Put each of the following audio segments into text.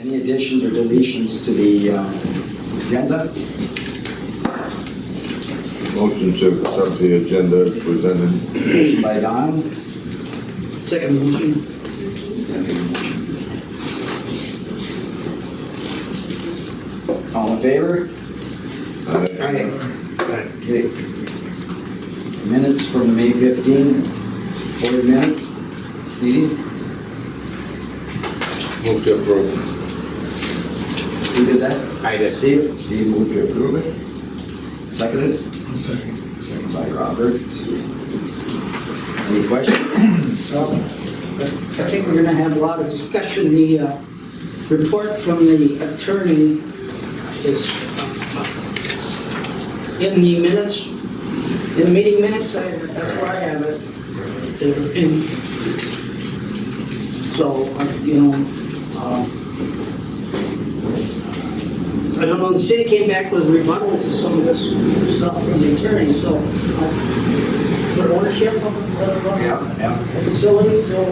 Any additions or deletions to the agenda? Motion to accept the agenda as presented. Motion by Don. Second motion. Second motion. All in favor? Aye. Okay. Minutes from May 15, 40-minute meeting. Move to approve. Who did that? I did. Steve. Steve moved to approve it. Seconded? Second by Robert. Any questions? Well, I think we're gonna have a lot of discussion. The report from the attorney is in the minutes, in the meeting minutes. That's where I have it. So, I don't know, the city came back with a rebuttal to some of this stuff from the attorney, so for ownership of the facility, so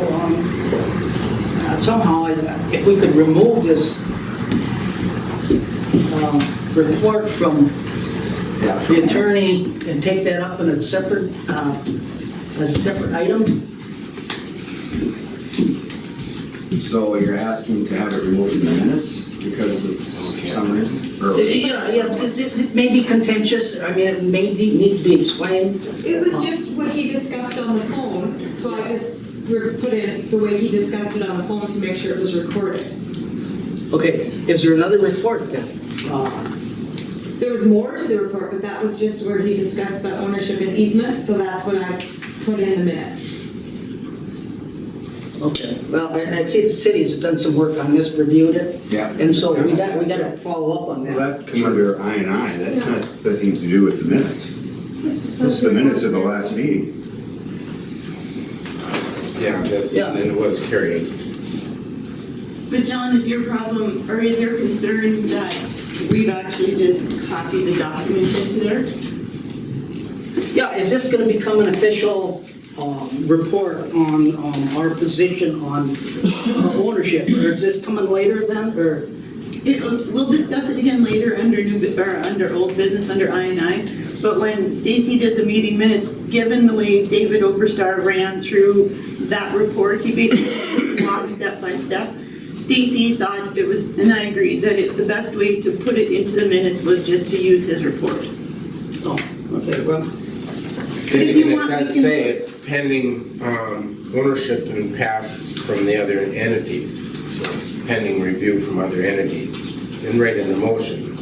somehow, if we could remove this report from the attorney and take that up in a separate, as a separate item. So you're asking to have it removed from the minutes because it's for some reason? Yeah, it may be contentious. I mean, it may need to be explained. It was just what he discussed on the phone, so I just put in the way he discussed it on the phone to make sure it was recorded. Okay, is there another report then? There was more to the report, but that was just where he discussed the ownership and easements, so that's what I put in the minutes. Okay, well, I see the city's done some work on this, reviewed it. Yeah. And so we got to follow up on Well, that. that comes under I&I, that's not, nothing to do with the minutes. It's the minutes of the last meeting. Yeah, that's, and it was carried. But John, is your problem, or is your concern that we've actually just copied the document into there? Yeah, is this going to become an official report on our position on ownership? Or is this coming later then, or? We'll discuss it again later under under old business, under I&I. But when Stacy did the meeting minutes, given the way David Oberstar ran through that report, he basically walked step by step. Stacy thought it was, and I agreed, that the best way to put it into the minutes was just to use his report. Oh, okay, well. And it does say it's pending ownership and pass from the other entities. So it's pending review from other entities and right in the motion.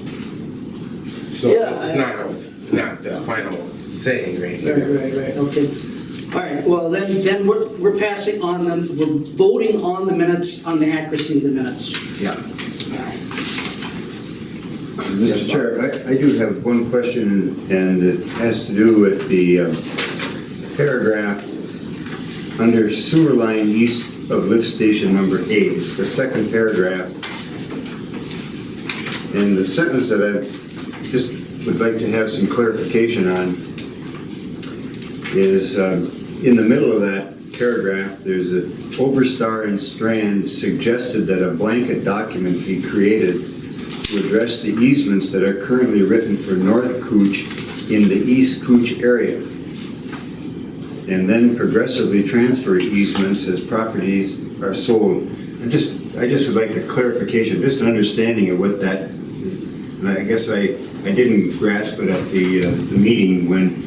So Yeah, this is not the final say right here. Right, okay. All right, well, then we're passing on them, we're voting on the minutes, on the accuracy of the minutes. Yeah. Mr. Chair, I do have one question, and it has to do with the paragraph under sewer line east of lift station number 8, the second paragraph. And the sentence that I just would like to have some clarification on is in the middle of that paragraph, there's a Oberstar and Strand suggested that a blanket document be created to address the easements that are currently written for North Cooch in the East Cooch area, and then progressively transfer easements as properties are sold. I just would like a clarification, just an understanding of what that, and I guess I didn't grasp it at the meeting when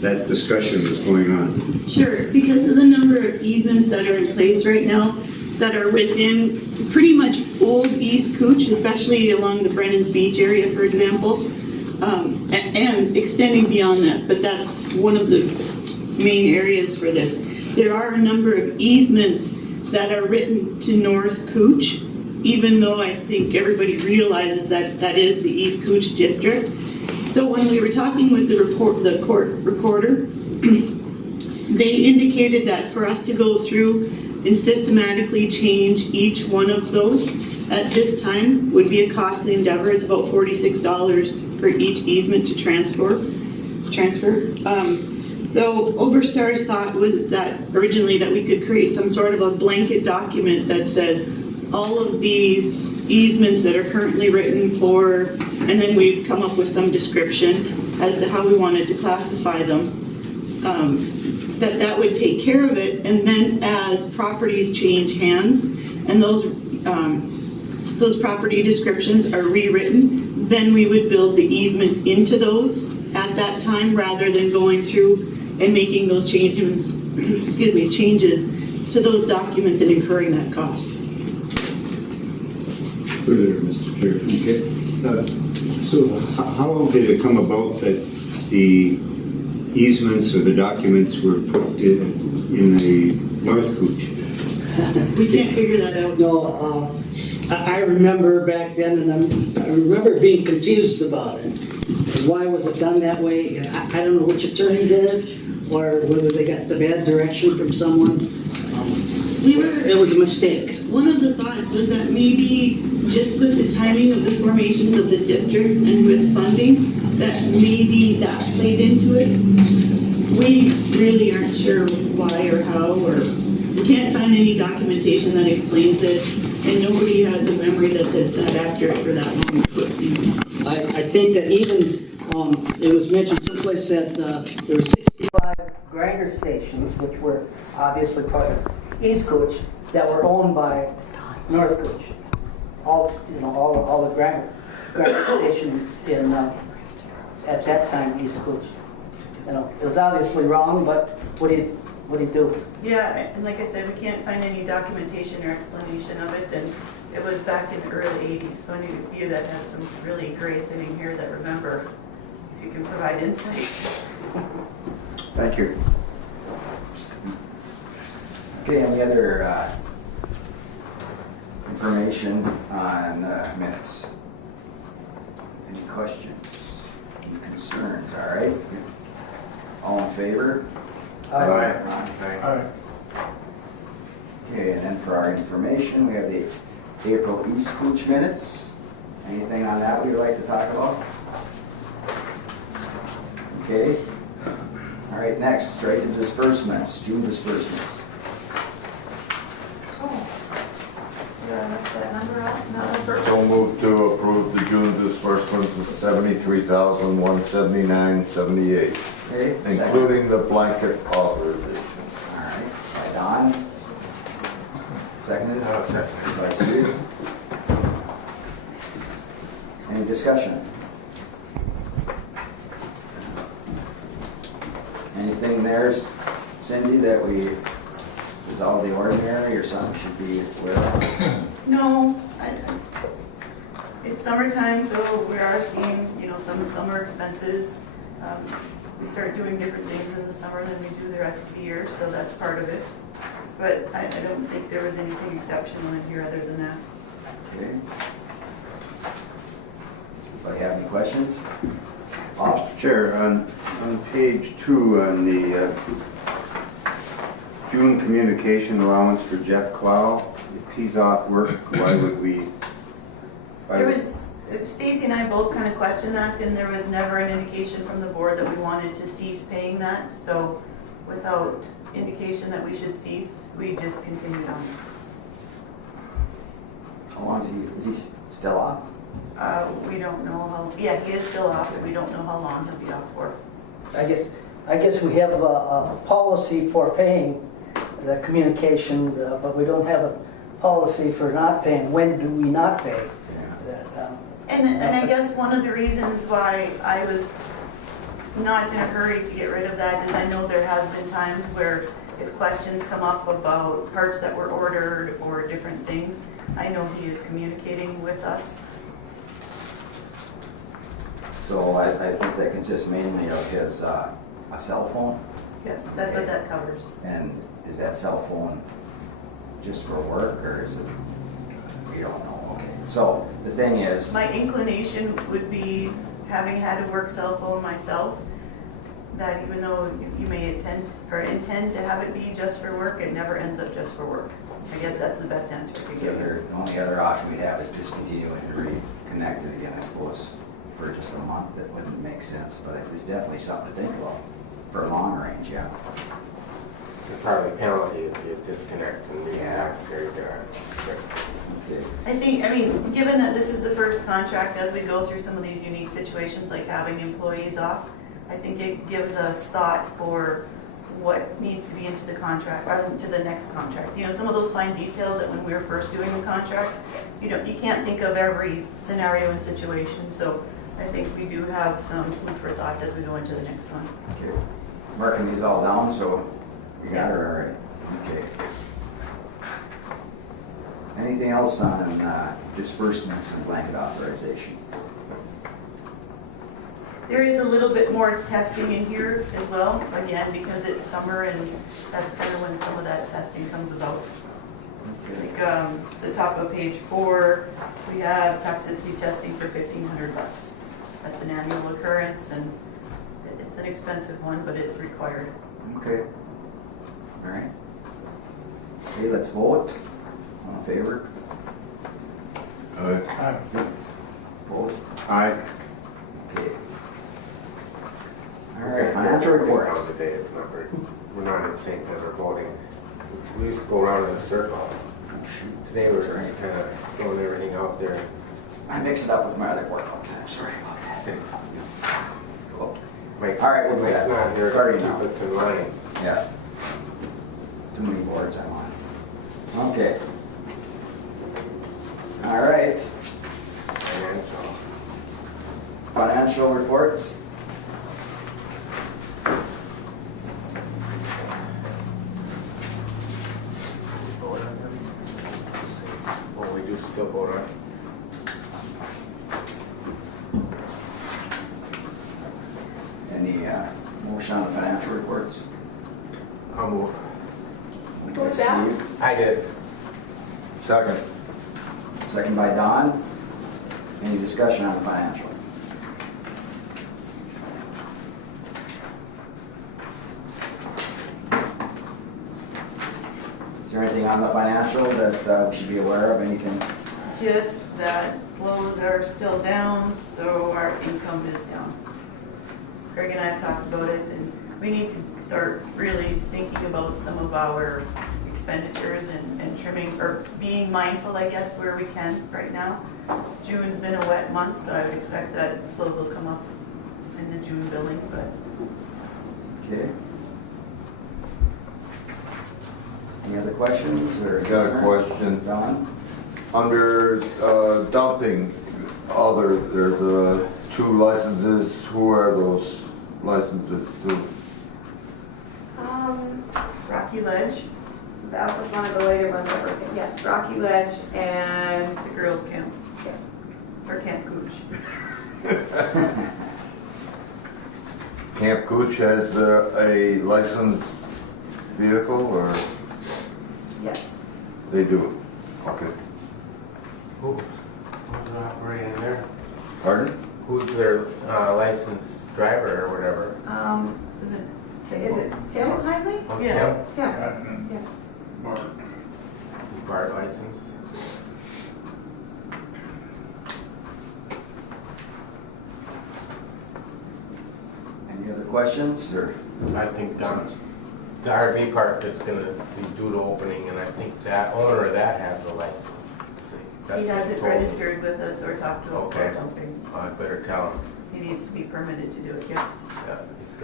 that discussion was going on. Sure, because of the number of easements that are in place right now that are within pretty much old East Cooch, especially along the Brennan's Beach area, for example, and extending beyond that, but that's one of the main areas for this. There are a number of easements that are written to North Cooch, even though I think everybody realizes that that is the East Cooch district. So when we were talking with the court recorder, they indicated that for us to go through and systematically change each one of those at this time would be a costly endeavor. It's about $46 for each easement to transfer. So Oberstar's thought was that originally that we could create some sort of a blanket document that says all of these easements that are currently written for, and then we've come up with some description as to how we wanted to classify them, that would take care of it. And then as properties change hands and those property descriptions are rewritten, then we would build the easements into those at that time, rather than going through and making those changes, changes to those documents and incurring that cost. Further, Mr. Chair. Okay. So how did it come about that the easements or the documents were put in the North Cooch? We can't figure that out. No, I remember back then, and I remember being confused about it. Why was it done that way? I don't know which attorney did it, or whether they got the bad direction from someone. It was a mistake. One of the thoughts was that maybe just with the timing of the formations of the districts and with funding, that maybe that played into it. We really aren't sure why or how, or we can't find any documentation that explains it, and nobody has a memory that is that accurate for that long, so it seems. I think that even, it was mentioned someplace that there were 65 grinder stations, which were obviously part of East Cooch, that were owned by North Cooch. All the grinder stations in, at that time, East Cooch. You know, it was obviously wrong, but what do you do? Yeah, and like I said, we can't find any documentation or explanation of it, and it was back in the early 80s, so any of you that have some really great thing here that remember, if you can provide insight. Thank you. Okay, any other information on minutes? Any questions? Any concerns? All right. All in favor? Aye. Okay, and then for our information, we have the April East Cooch minutes. Anything on that we'd like to talk about? Okay. All right, next, straight to disbursements, June disbursements. So move to approve the June disbursements of $73,179.78, Okay, including the blanket authorization. All right, by Don. Seconded? By Steve. Any discussion? Anything there, Cindy, that is out of the ordinary or something should be aware of? No, it's summertime, so we are seeing, some summer expenses. We start doing different things in the summer than we do the rest of the year, so that's part of it. But I don't think there was anything exceptional in here other than that. Okay. Anybody have any questions? Mr. Chair, on page 2 on the June communication allowance for Jeff Clow, if he's off work, why would we? Stacy and I both kind of questioned that, and there was never an indication from the board that we wanted to cease paying that. So without indication that we should cease, we just continued on. How long is he still off? We don't know how, yeah, he is still off, but we don't know how long he'll be off for. I guess we have a policy for paying the communication, but we don't have a policy for not paying. When do we not pay? And I guess one of the reasons why I was not in a hurry to get rid of that is I know there has been times where if questions come up about parts that were ordered or different things, I know he is communicating with us. So I think that consists mainly of his a cell phone. Yes, that's what that covers. And is that cell phone just for work, or is it? We don't know. Okay. So the thing is, My inclination would be, having had a work cell phone myself, that even though you may intend to have it be just for work, it never ends up just for work. I guess that's the best answer to give you. the only other option we'd have is discontinuing and reconnect it again. I suppose for just a month that wouldn't make sense, but it's definitely something to think about for long range. Yeah. And probably penalty if you disconnect and reactivate there. Okay. I think, I mean, given that this is the first contract, as we go through some of these unique situations, like having employees off, I think it gives us thought for what needs to be into the contract, rather than to the next contract. You know, some of those fine details that when we were first doing the contract, you know, you can't think of every scenario and situation, so I think we do have some food for thought as we go into the next one. Okay. Marking these all down, so we got her all right. Okay. Anything else on disbursements and blanket authorization? There is a little bit more testing in here as well, again, because it's summer and that's kind of when some of that testing comes about. Like the top of page 4, we have toxicity testing for $1,500. That's an annual occurrence and it's an expensive one, but it's required. Okay. All right. Okay, let's vote. All in favor? Aye. Opposed? Aye. Okay. All right, financial reports. Today, it's not very, we're not in sync as we're voting. We used to go around in a circle. Today we're just kind of throwing everything out there. I mix it up with my other work all the time, sorry about that. Cool. Mike's, All right, we'll do Mike's that. not here to Starting keep now. us in line. Yes. Too many boards I'm on. Okay. All right, Financial. financial reports. Vote on them? Oh, we do still vote on? Any motion on the financial reports? I'll move. By Steve, I did. Second. second by Don. Any discussion on the financial? Is there anything on the financial that we should be aware of? Anything? Just that flows are still down, so our income is down. Craig and I have talked about it, and we need to start really thinking about some of our expenditures and trimming, or being mindful, I guess, where we can right now. June's been a wet month, so I would expect that flows will come up in the June billing, but Okay. Any other questions or Got a concerns? question. Don? Under dumping, there's 2 licenses. Who are those licenses to? Rocky Ledge, That was one of the later ones that were, yes, Rocky Ledge and, the girls' camp, or Camp Cooch. Camp Cooch has a licensed vehicle, or Yes. they do? Okay. Who's operating there? Pardon? Who's their licensed driver or whatever? Is it? is it Tim Hively? Oh, Yeah. Tim? Yeah. Bart license? Any other questions or? I think the RV park that's gonna be due to opening, and I think that owner of that has a license. That's He what has it told me. registered with us or talked to us Okay. about dumping. I better tell him. He needs to be permitted to do it, yeah. Yeah, he's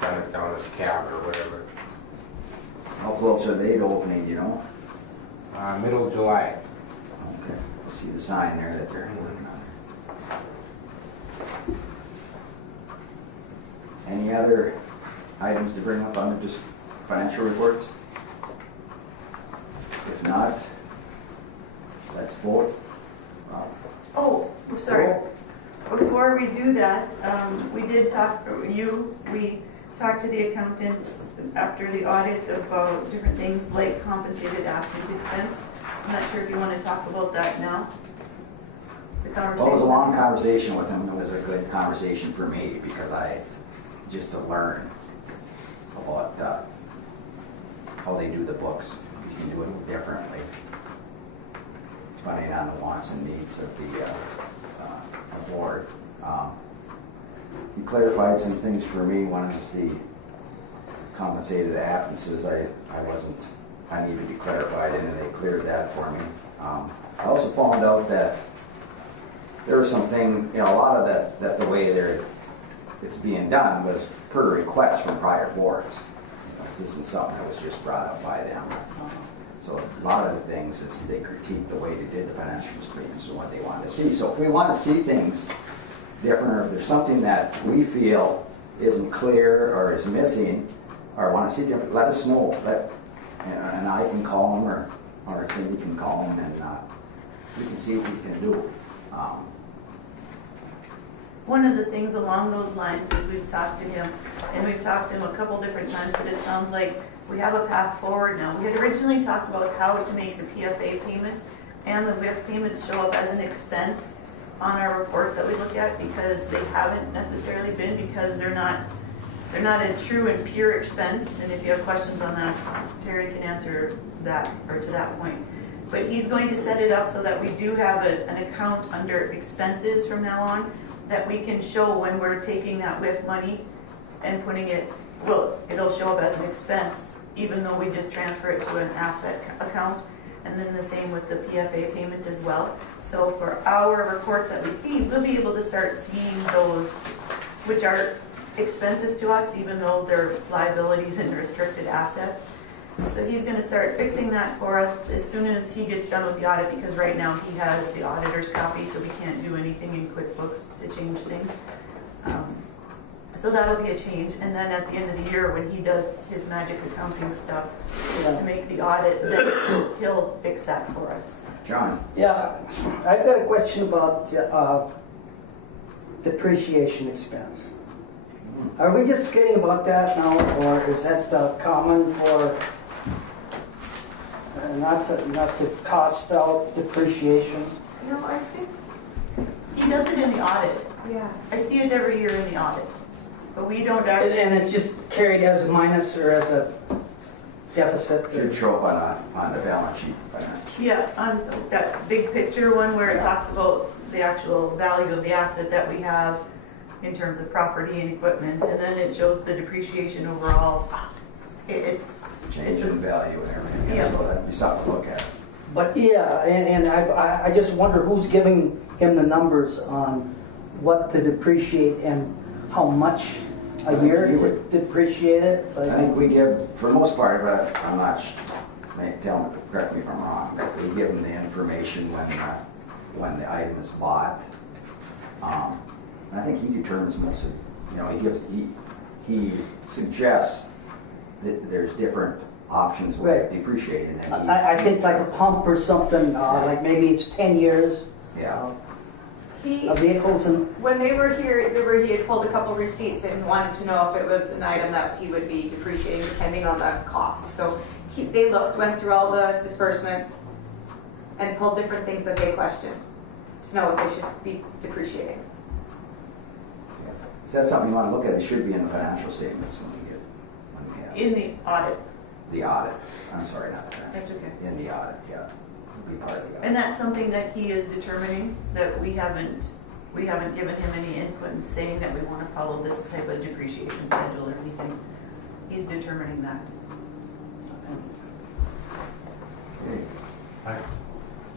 got it down as cab or whatever. How close are they to opening, do you know? Middle of July. Okay, I see the sign there that they're working on. Any other items to bring up on the just financial reports? If not, let's vote. Oh, I'm sorry. Before we do that, we did talk, we talked to the accountant after the audit about different things like compensated absence expense. I'm not sure if you want to talk about that now. The conversation. Well, it was a long conversation with him. It was a good conversation for me because just to learn about how they do the books. You can do it differently, depending on the wants and needs of the board. He clarified some things for me. One is the compensated absences, I needed to be clarified in, and they cleared that for me. I also found out that there was something, a lot of that the way it's being done was per request from prior boards. This isn't something that was just brought up by them. So a lot of the things is they critique the way they did the financial statements and what they wanted to see. So if we want to see things different, or if there's something that we feel isn't clear or is missing, or want to see different, let us know. And I can call them, or Cindy can call them, and we can see what we can do. One of the things along those lines is we've talked to him, and we've talked to him a couple different times, but it sounds like we have a path forward now. We had originally talked about how to make the PFA payments and the WIF payments show up as an expense on our reports that we look at, because they haven't necessarily been, because they're not a true and pure expense. And if you have questions on that, Terry can answer that, or to that point. But he's going to set it up so that we do have an account under expenses from now on, that we can show when we're taking that WIF money and putting it, well, it'll show up as an expense, even though we just transfer it to an asset account. And then the same with the PFA payment as well. So for our reports that we see, we'll be able to start seeing those, which are expenses to us, even though they're liabilities and restricted assets. So he's going to start fixing that for us as soon as he gets done with the audit, because right now he has the auditor's copy, so we can't do anything in QuickBooks to change things. So that'll be a change. And then at the end of the year, when he does his magic accounting stuff to make the audit, then he'll fix that for us. John? Yeah, I've got a question about depreciation expense. Are we just forgetting about that now, or is that common for not to cost out depreciation? No, I think he does it in the audit. Yeah. I see it every year in the audit, but we don't actually. And it's just carried as a minus or as a deficit? Should show up on the balance sheet. Yeah, on that big picture one where it talks about the actual value of the asset that we have in terms of property and equipment, and then it shows the depreciation overall. It's Change in value and everything. Yeah. So that'd be something to look at. But yeah, and I just wonder who's giving him the numbers on what to depreciate and how much a year to depreciate it. I think we give, for the most part, but I'm not, correct me if I'm wrong, but we give them the information when the item is bought. And I think he determines most of, he suggests that there's different options where Right. depreciating. And I think like a pump or something, like maybe it's 10 years. Yeah. Vehicles and. When they were here, he had pulled a couple receipts and wanted to know if it was an item that he would be depreciating depending on the cost. So they went through all the disbursements and pulled different things that they questioned to know what they should be depreciating. Is that something you want to look at? It should be in the financial statements when we have in the audit. the audit. I'm sorry, not the financial. That's okay. In the audit, yeah. It'll be part of the audit. And that's something that he is determining, that we haven't given him any input in saying that we want to follow this type of depreciation schedule or anything. He's determining that. Okay.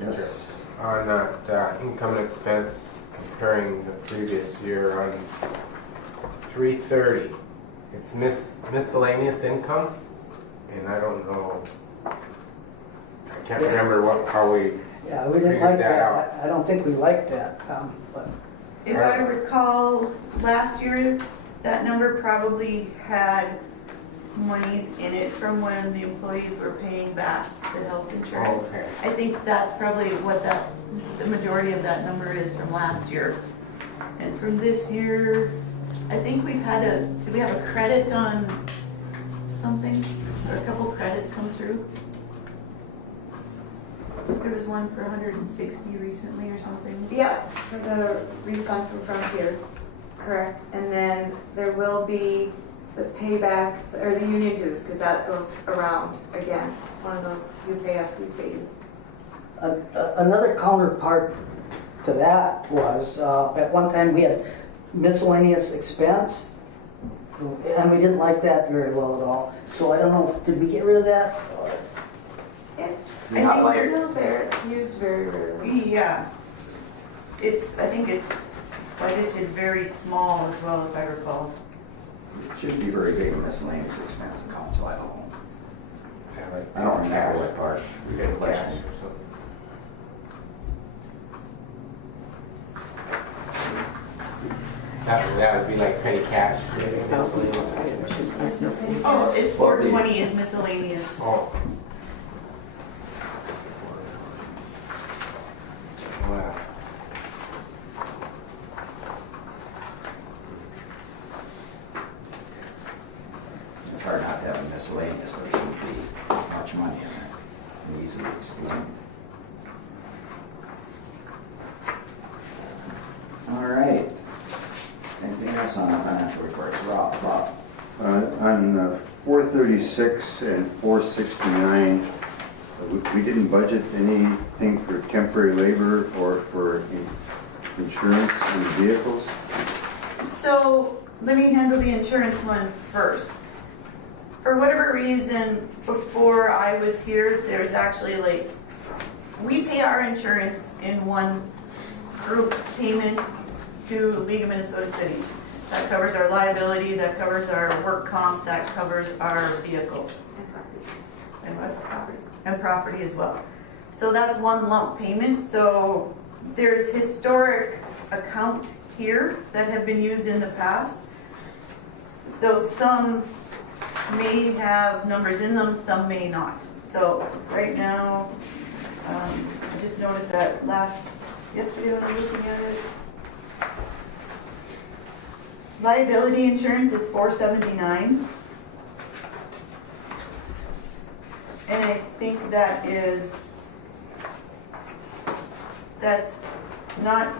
Yes. On that income and expense, comparing the previous year on 330, it's miscellaneous income, and I don't know, I can't remember how we Yeah, we didn't like that. I don't think we liked that, but. If I recall, last year, that number probably had monies in it from when the employees were paying back the health insurance. Okay. I think that's probably what the majority of that number is from last year. And from this year, I think did we have a credit on something? Or a couple credits come through? There was one for 160 recently or something. Yeah, for the refund from Frontier, correct. And then there will be the payback, or the union dues, because that goes around again. It's one of those, you pay us, we pay you. Another counterpart to that was, at one time we had miscellaneous expense, And we didn't like that very well at all. So I don't know, did we get rid of that? It's, You're not I like- think it's still there, it's used very rarely. Yeah. I think it's budgeted very small as well, if I recall. It shouldn't be very big a miscellaneous expense account, so I don't know. Is that like I don't remember what part. We got cash or something. That would be like petty cash. Oh, it's 420 is miscellaneous. Oh. Wow. It's hard not to have a miscellaneous, but it shouldn't be much money in there. And easily explained. All right. Anything else on the financial reports? Rob? On 436 and 469, we didn't budget anything for temporary labor or for insurance on the vehicles. So let me handle the insurance one first. For whatever reason, before I was here, there's actually we pay our insurance in one group payment to League of Minnesota Cities. That covers our liability, that covers our work comp, that covers our vehicles. And what? Property. And property as well. So that's one lump payment. So there's historic accounts here that have been used in the past. So some may have numbers in them, some may not. So right now, I just noticed that yesterday when I was looking at it, liability insurance is $479. And I think that's not,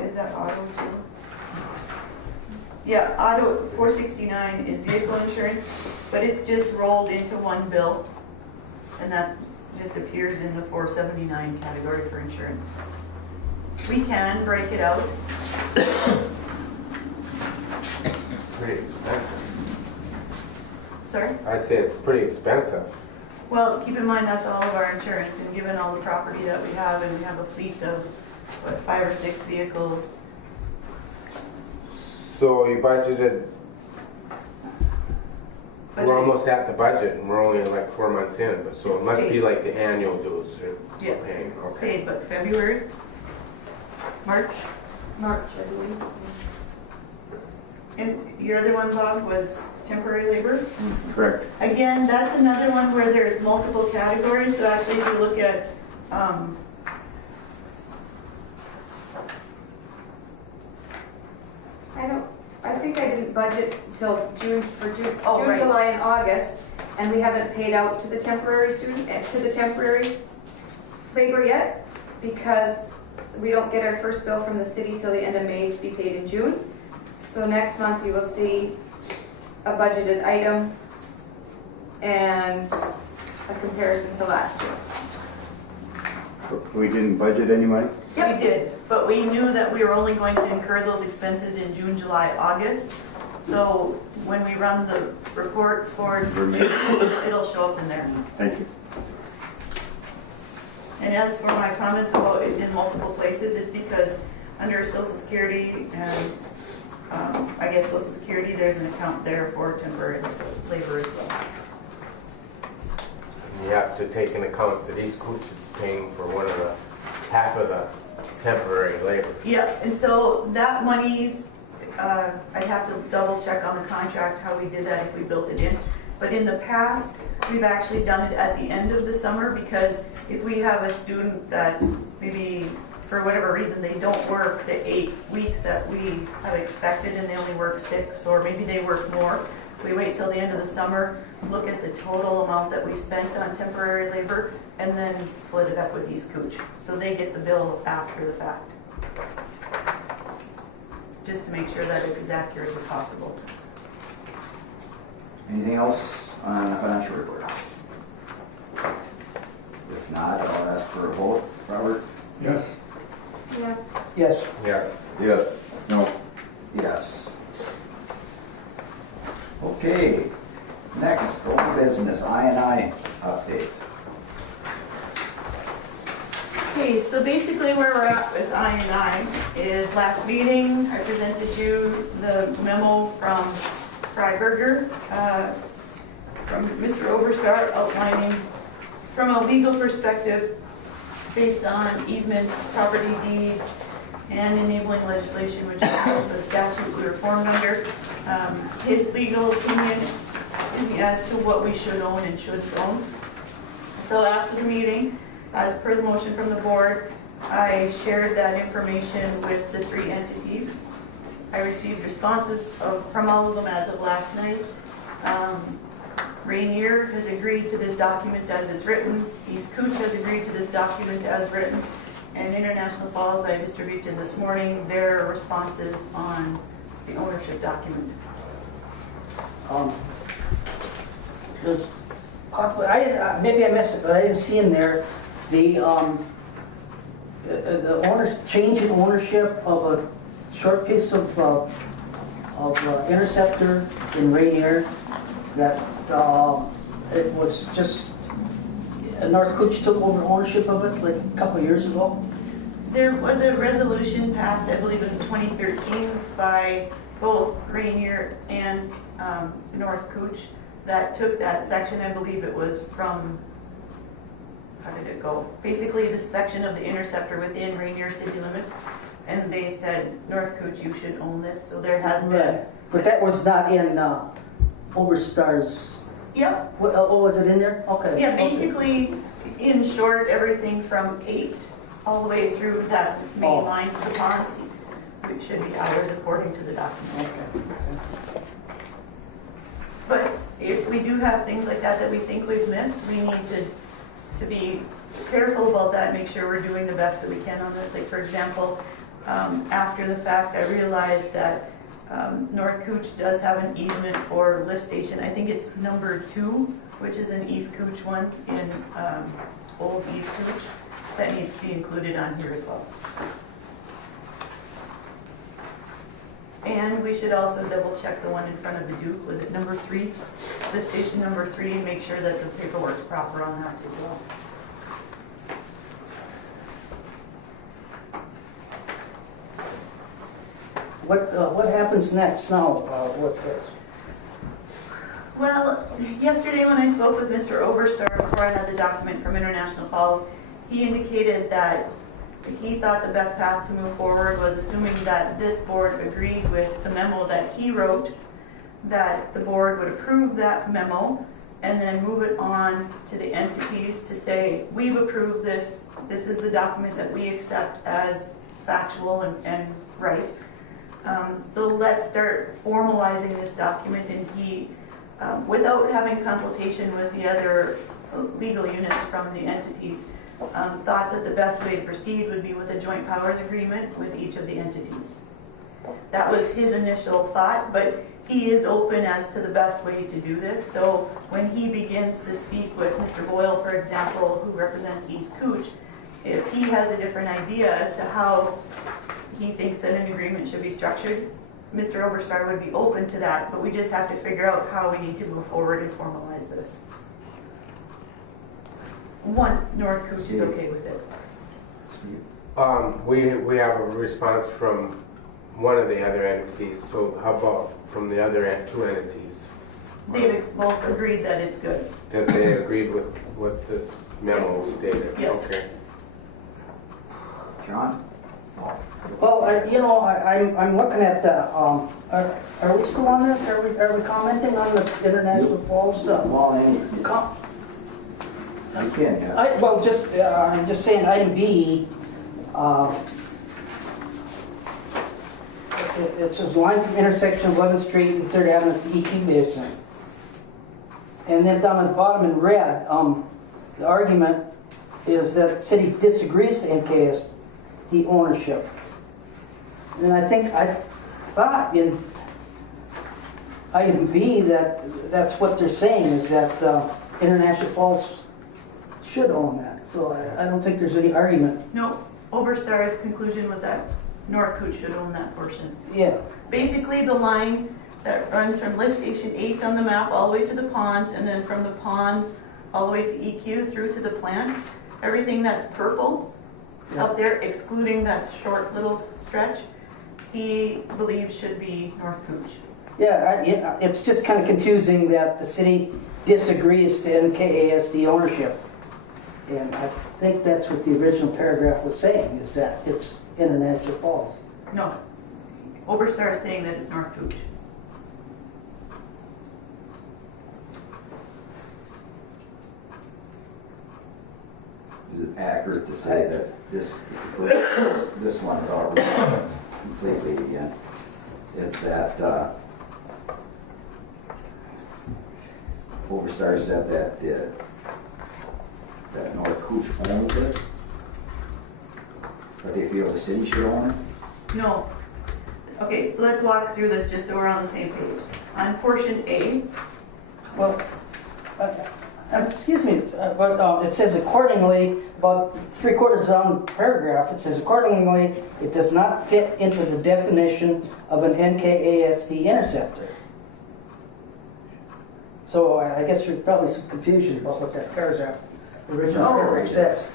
is that auto too? Yeah, auto, 469 is vehicle insurance, but it's just rolled into one bill. And that just appears in the 479 category for insurance. We can break it out. Pretty expensive. Sorry? I say it's pretty expensive. Well, keep in mind that's all of our insurance, and given all the property that we have, and we have a fleet of, 5 or 6 vehicles. So you budgeted, we're almost at the budget and we're only like 4 months in, but so it must be like the annual dues or Yes, paying, okay. paid, but February, March, March, I believe. and your other one, Bob, was temporary labor? Correct. Again, that's another one where there's multiple categories, so actually if you look at, I think I didn't budget till June, Oh, June, right. July, and August, and we haven't paid out to the temporary temporary labor yet, because we don't get our first bill from the city till the end of May to be paid in June. So next month you will see a budgeted item and a comparison to last year. We didn't budget any money? we did, but we knew that we were only going to incur those expenses in June, July, August. So when we run the reports for June, it'll show up in there. Thank you. And as for my comments about it's in multiple places, it's because under Social Security and I guess Social Security, there's an account there for temporary labor as well. You have to take into account that East Cooch is paying for half of the temporary labor. Yeah, and so that money's, I'd have to double check on the contract how we did that if we built it in. But in the past, we've actually done it at the end of the summer, because if we have a student that maybe for whatever reason they don't work the 8 weeks that we have expected and they only work 6, or maybe they work more, we wait till the end of the summer, look at the total amount that we spent on temporary labor, and then split it up with East Cooch. So they get the bill after the fact. Just to make sure that it's as accurate as possible. Anything else on the financial report? If not, I'll ask for a vote. Robert? Yes. Yeah. Yes. Yeah. Yes. No. Yes. Okay, next, old business, I update. Okay, so basically where we're at with I&I is last meeting, I presented you the memo from Freiberger, from Mr. Oberstar outlining from a legal perspective based on easements, property deeds, and enabling legislation, which is the statute we were formed under. His legal opinion as to what we should own and shouldn't own. So after the meeting, as per the motion from the board, I shared that information with the 3 entities. I received responses from all of them as of last night. Rainier has agreed to this document as it's written. East Cooch has agreed to this document as written. And International Falls, I distributed this morning their responses on the ownership document. There's possibly, maybe I missed it, but I didn't see in there the owners change in ownership of a short piece of interceptor in Rainier that it was just North Cooch took over ownership of it like a couple of years ago. There was a resolution passed, I believe in 2013, by both Rainier and North Cooch that took that section. I believe it was from, how did it go? Basically the section of the interceptor within Rainier city limits, and they said, North Cooch, you should own this. So there has been. Right. But that was not in Overstar's. Yep. Oh, was it in there? Okay. Yeah, okay. basically, in short, everything from 8 all the way through that main line to the ponds, which should be ours according to the document. Okay. But if we do have things like that that we think we've missed, we need to be careful about that, make sure we're doing the best that we can on this. Like for example, after the fact, I realized that North Cooch does have an easement for lift station. I think it's number 2, which is an East Cooch one in Old East Cooch. That needs to be included on here as well. And we should also double check the one in front of the Duke. Was it number 3? Lift station number 3, and make sure that the paperwork's proper on that as well. What happens next now with this? Well, yesterday when I spoke with Mr. Oberstar before I had the document from International Falls, he indicated that he thought the best path to move forward was assuming that this board agreed with the memo that he wrote, that the board would approve that memo and then move it on to the entities to say, we've approved this, this is the document that we accept as factual and right. So let's start formalizing this document, and he, without having consultation with the other legal units from the entities, thought that the best way to proceed would be with a joint powers agreement with each of the entities. That was his initial thought, but he is open as to the best way to do this. So when he begins to speak with Mr. Boyle, for example, who represents East Cooch, if he has a different idea as to how he thinks that an agreement should be structured, Mr. Oberstar would be open to that, but we just have to figure out how we need to move forward and formalize this. Once North Cooch is okay with it. We have a response from one of the other entities, so how about from the other 2 entities? They've both agreed that it's good. That they agreed with what this memo stated? Yes. Okay. John? Well, I'm looking at the. Are we still on this? Are we commenting on the International Falls stuff? Well, then, you can, yes. I'm just saying item B. It says line from intersection of 11th Street and 3rd Avenue to ET Basin. And then down at the bottom in red, the argument is that the city disagrees in case the ownership. And I thought in item B that's what they're saying, is that International Falls should own that. So I don't think there's any argument. No, Oberstar's conclusion was that North Cooch should own that portion. Yeah. Basically, the line that runs from lift station 8 on the map all the way to the ponds, and then from the ponds all the way to EQ through to the plant. Everything that's purple up there, excluding that short little stretch, he believes should be North Cooch. Yeah, it's just kind of confusing that the city disagrees to NKASD ownership. And I think that's what the original paragraph was saying, is that it's in Annapolis Falls. No. Oberstar is saying that it's North Cooch. Is it accurate to say that this one had already completely again, is that Oberstar said that that North Cooch owns it, but they feel the city should own it? No. Okay, so let's walk through this just so we're on the same page. On portion A, Well, excuse me, but it says accordingly, about 3/4 down the paragraph, it says accordingly, it does not fit into the definition of an NKASD interceptor. So I guess there's probably some confusion about what that paragraph, original paragraph says.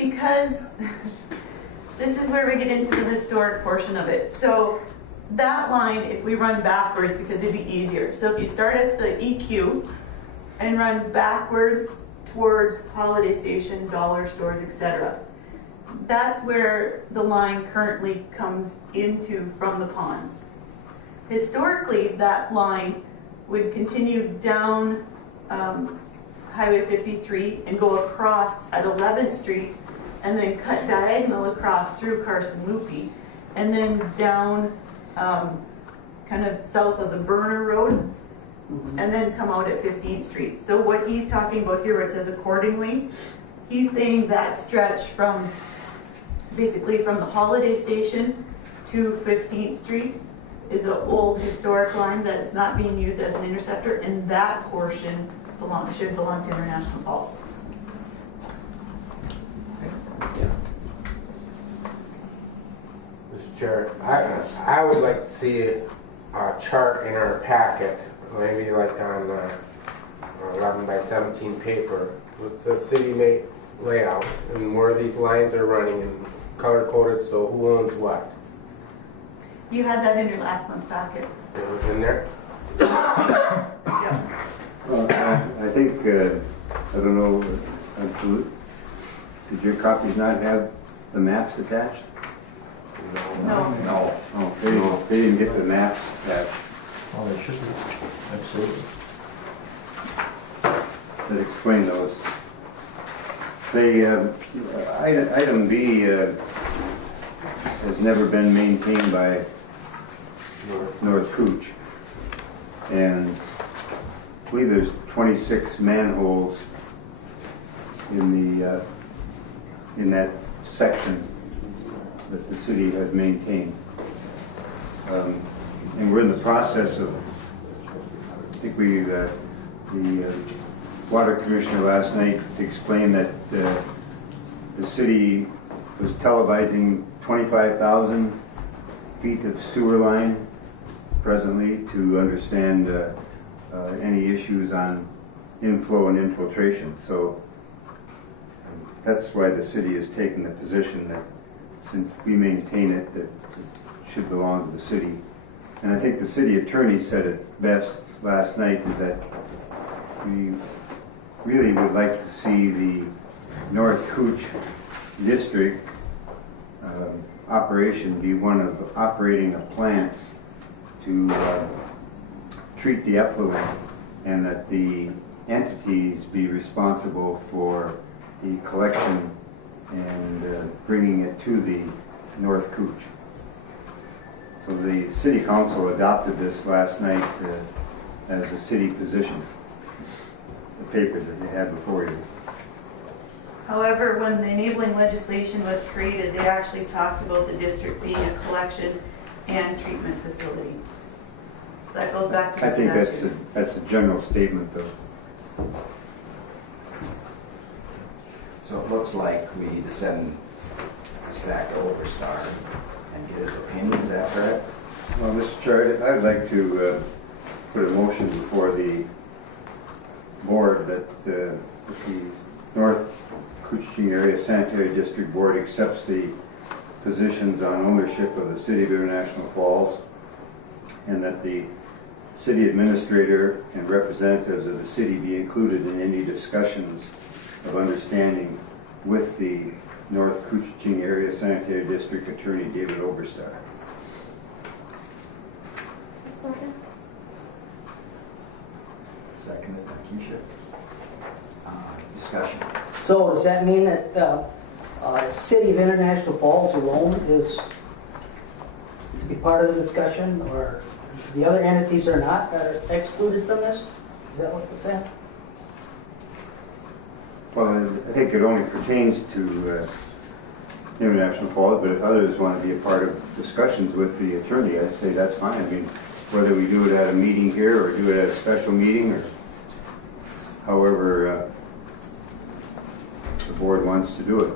because this is where we get into the historic portion of it. So that line, if we run backwards, because it'd be easier. So if you start at the EQ and run backwards towards Holiday Station, dollar stores, etc., that's where the line currently comes into from the ponds. Historically, that line would continue down Highway 53 and go across at 11th Street and then cut diagonal across through Carson Loopy and then down kind of south of the Burner Road and then come out at 15th Street. So what he's talking about here where it says accordingly, he's saying that stretch from basically from the Holiday Station to 15th Street is an old historic line that is not being used as an interceptor, and that portion should belong to International Falls. Mr. Chair, I would like to see a chart in our packet, maybe like on 11 by 17 paper, with the city layout and where these lines are running and color coded, so who owns what. You had that in your last month's packet. It was in there? Yeah. Well, I think, I don't know, did your copies not have the maps attached? No. No. Oh, they didn't get the maps attached. Oh, they should be, absolutely. That explain those. The item B has never been maintained by North Cooch, and I believe there's 26 manholes in the in that section that the city has maintained, and we're in the process of. I think the water commissioner last night explained that the city was televising 25,000 feet of sewer line presently to understand any issues on inflow and infiltration. So that's why the city has taken the position that since we maintain it, that it should belong to the city. And I think the city attorney said it best last night, is that we really would like to see the North Cooch district operation be one of operating a plant to treat the effluent, and that the entities be responsible for the collection and bringing it to the North Cooch. So the city council adopted this last night as a city position, the paper that they had before you. However, when the enabling legislation was created, they actually talked about the district being a collection and treatment facility. So that goes back to the statute. I think that's a general statement, though. So it looks like we need to send this back to Oberstar and get his opinion, is that correct? Well, Mr. Chair, I'd like to put a motion before the board that the North Koochiching Area Sanitary District Board accepts the positions on ownership of the City of International Falls, and that the city administrator and representatives of the city be included in any discussions of understanding with the North Koochiching Area Sanitary District Attorney David Oberstar. Second. Seconded by Keisha. Discussion. So does that mean that City of International Falls alone is to be part of the discussion, or the other entities are not, that are excluded from this? Is that what you're saying? Well, I think it only pertains to International Falls, but if others want to be a part of discussions with the attorney, I'd say that's fine. I mean, whether we do it at a meeting here or do it at a special meeting, or however the board wants to do it.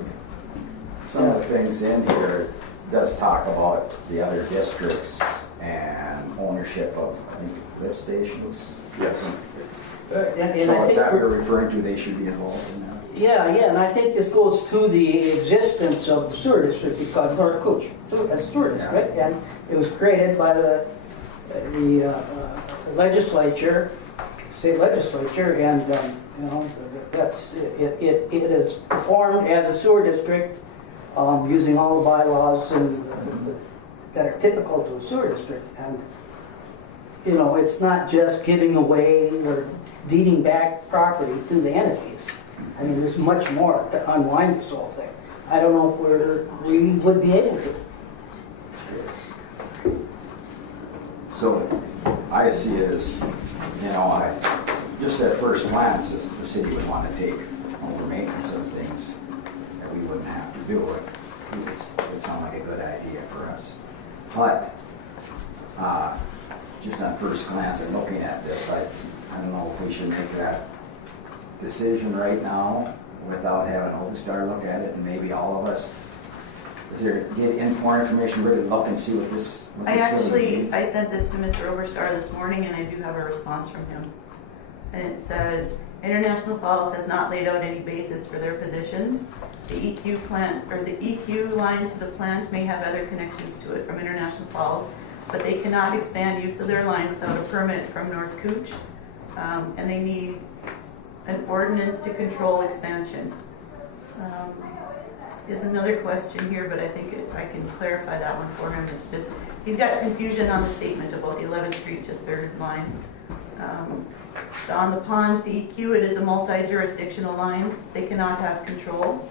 Some of the things in here does talk about the other districts and ownership of, I think, lift stations. Yes. And So I is think that what we're- you're referring to, they should be involved in that? Yeah, and I think this goes to the existence of the sewer district because North Cooch, sewer district, and it was created by the legislature, state legislature, and you know, that's it is formed as a sewer district using all the bylaws and that are typical to a sewer district. And you know, it's not just giving away or deeding back property to the entities. I mean, there's much more to unwind this whole thing. I don't know if we would be able to. So I see it as, you know, just at first glance, if the city would want to take over maintenance of things, that we wouldn't have to do it. It would sound like a good idea for us. But just on first glance and looking at this, I don't know if we should make that decision right now without having Oberstar look at it, and maybe all of us, get in more information, really look and see what this really means? I sent this to Mr. Oberstar this morning, and I do have a response from him. And it says, International Falls has not laid out any basis for their positions. The EQ plant, or the EQ line to the plant may have other connections to it from International Falls, but they cannot expand use of their line without a permit from North Cooch, and they need an ordinance to control expansion. There's another question here, but I think I can clarify that one for him. It's just, he's got confusion on the statement about the 11th Street to 3rd line. On the ponds to EQ, it is a multi-jurisdictional line. They cannot have control,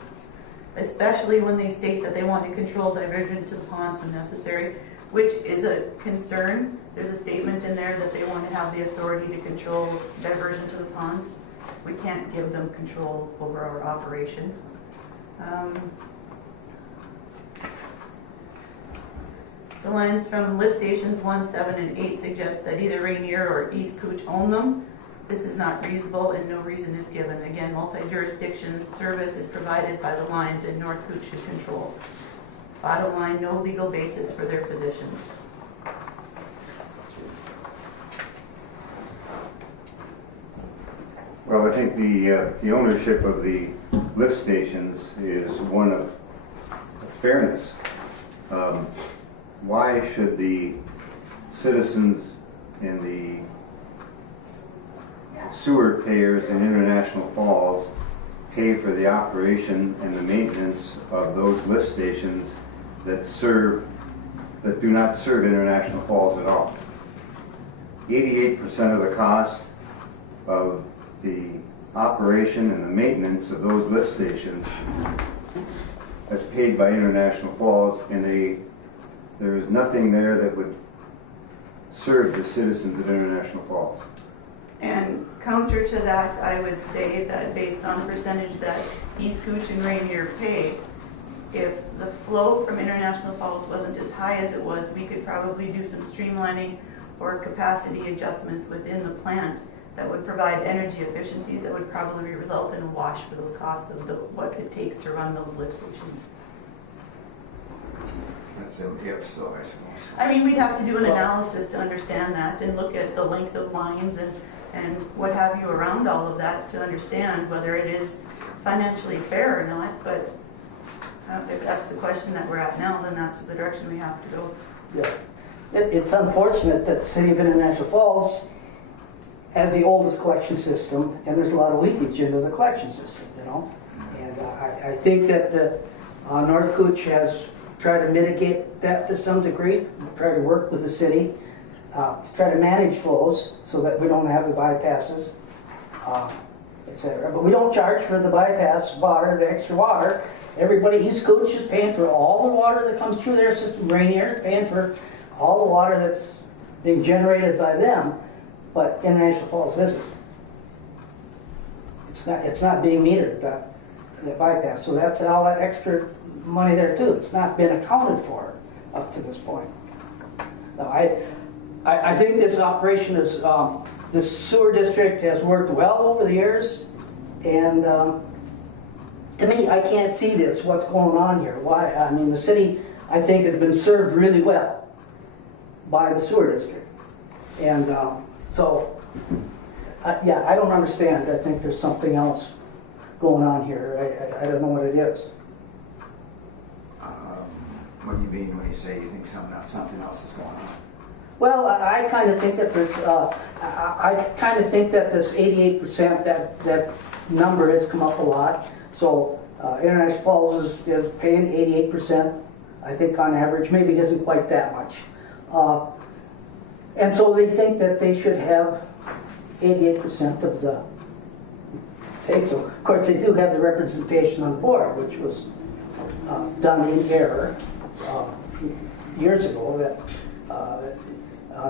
especially when they state that they want to control diversion to the ponds when necessary, which is a concern. There's a statement in there that they want to have the authority to control diversion to the ponds. We can't give them control over our operation. The lines from lift stations 1, 7, and 8 suggest that either Rainier or East Cooch own them. This is not reasonable and no reason is given. Again, multi-jurisdiction service is provided by the lines and North Cooch should control. Bottom line, no legal basis for their positions. Well, I think the ownership of the lift stations is one of fairness. Why should the citizens and the sewer payers in International Falls pay for the operation and the maintenance of those lift stations that do not serve International Falls at all? 88% of the cost of the operation and the maintenance of those lift stations is paid by International Falls, and there is nothing there that would serve the citizens of International Falls. And counter to that, I would say that based on the percentage that East Cooch and Rainier pay, if the flow from International Falls wasn't as high as it was, we could probably do some streamlining or capacity adjustments within the plant that would provide energy efficiencies that would probably result in a wash for those costs of what it takes to run those lift stations. That's an if, so I suppose. I mean, we'd have to do an analysis to understand that and look at the length of lines and what have you around all of that to understand whether it is financially fair or not, but if that's the question that we're at now, then that's the direction we have to go. Yeah. It's unfortunate that the city of International Falls has the oldest collection system, and there's a lot of leakage into the collection system, you know? And I think that the North Cooch has tried to mitigate that to some degree, try to work with the city, to try to manage flows so that we don't have the bypasses, etc. But we don't charge for the bypass water, the extra water. Everybody, East Cooch is paying for all the water that comes through their system. Rainier is paying for all the water that's being generated by them, but International Falls isn't. It's not being metered, that bypass. So that's all that extra money there too. It's not been accounted for up to this point. Now, I think this operation is, this sewer district has worked well over the years, and to me, I can't see this, what's going on here. Why? I mean, the city, I think, has been served really well by the sewer district. And yeah, I don't understand. I think there's something else going on here. I don't know what it is. What do you mean when you say you think something else is going on? Well, I kind of think that there's, I kind of think that this 88%, that number has come up a lot. So International Falls is paying 88%, I think on average. Maybe it isn't quite that much. And so they think that they should have 88% of the say so. Of course, they do have the representation on the board, which was done in error years ago, that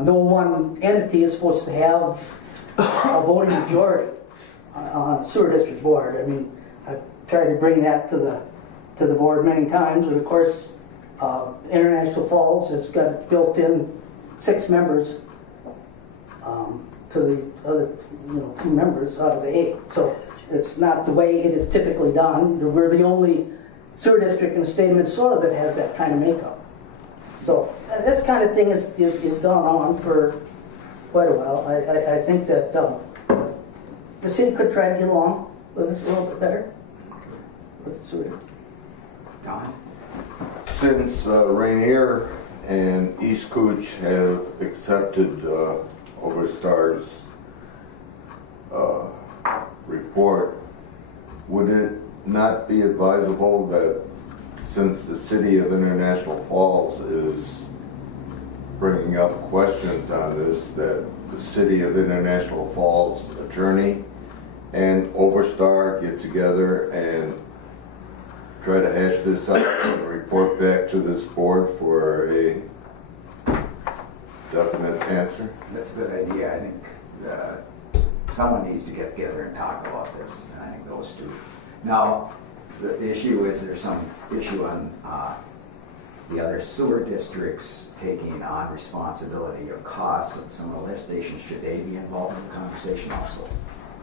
no one entity is supposed to have a voting majority on a sewer district board. I mean, I've tried to bring that to the board many times, and of course, International Falls has got built-in 6 members to the other 2 members out of the 8. So it's not the way it is typically done. We're the only sewer district in the state of Minnesota that has that kind of makeup. So this kind of thing is gone on for quite a while. I think that the city could try to get along with this a little bit better with the sewer. Don? Since Rainier and East Cooch have accepted Overstar's report, would it not be advisable that since the city of International Falls is bringing up questions on this, that the city of International Falls attorney and Overstar get together and try to hash this out and report back to this board for a definite answer? That's a good idea. I think someone needs to get together and talk about this, and I think those two. Now, the issue is there's some issue on the other sewer districts taking on responsibility of costs of some of the lift stations. Should they be involved in the conversation also?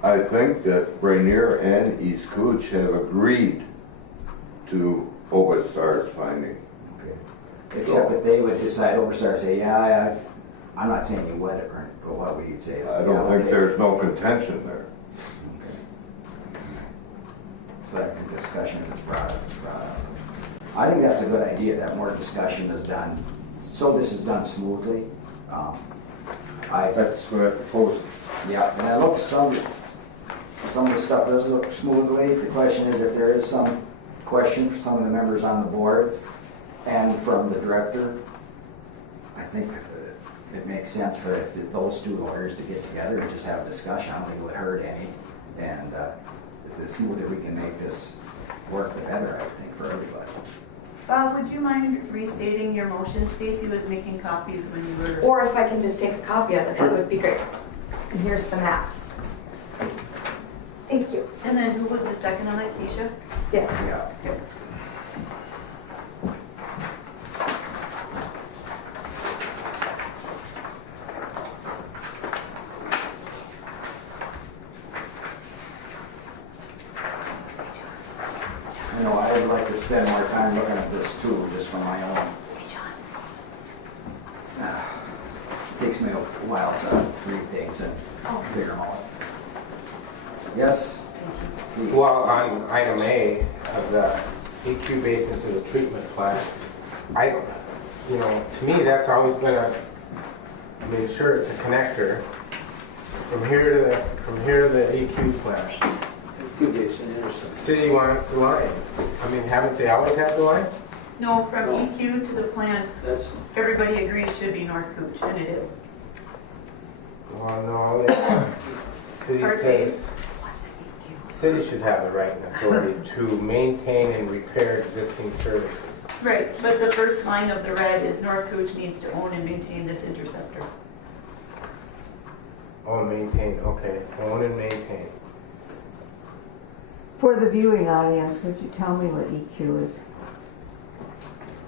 I think that Rainier and East Cooch have agreed to Overstar's finding. Okay. Except if they would decide, Overstar say, yeah, I'm not saying you would, but what would you say? I don't think there's no contention there. So that discussion is brought up. I think that's a good idea, that more discussion is done, so this is done smoothly. That's what I proposed. Yeah, and it looks, some of the stuff does look smoothly. The question is if there is some question for some of the members on the board and from the director, I think it makes sense for those 2 lawyers to get together and just have a discussion. I don't think it would hurt any. And the smoother we can make this work, the better, I think, for everybody. Bob, would you mind restating your motion? Stacy was making copies when you were... Or if I can just take a copy of it, that would be great. And here's the maps. Thank you. And then who was the second on it, Keisha? Yes. Yeah. I know I would like to spend more time looking at this too, just for my own takes me a while to read things and figure them out. Yes? Please. Well, on item A of the EQ basin to the treatment plant, to me, that's always been make sure it's a connector from here to the EQ plant. City wants the line. I mean, haven't they always had the line? No, from EQ to the plant, everybody agrees should be North Cooch, and it is. Well, no, the city says city should have the right and authority to maintain and repair existing services. Right, but the first line of the red is North Cooch needs to own and maintain this interceptor. Oh, maintain, okay. Own and maintain. For the viewing audience, could you tell me what EQ is?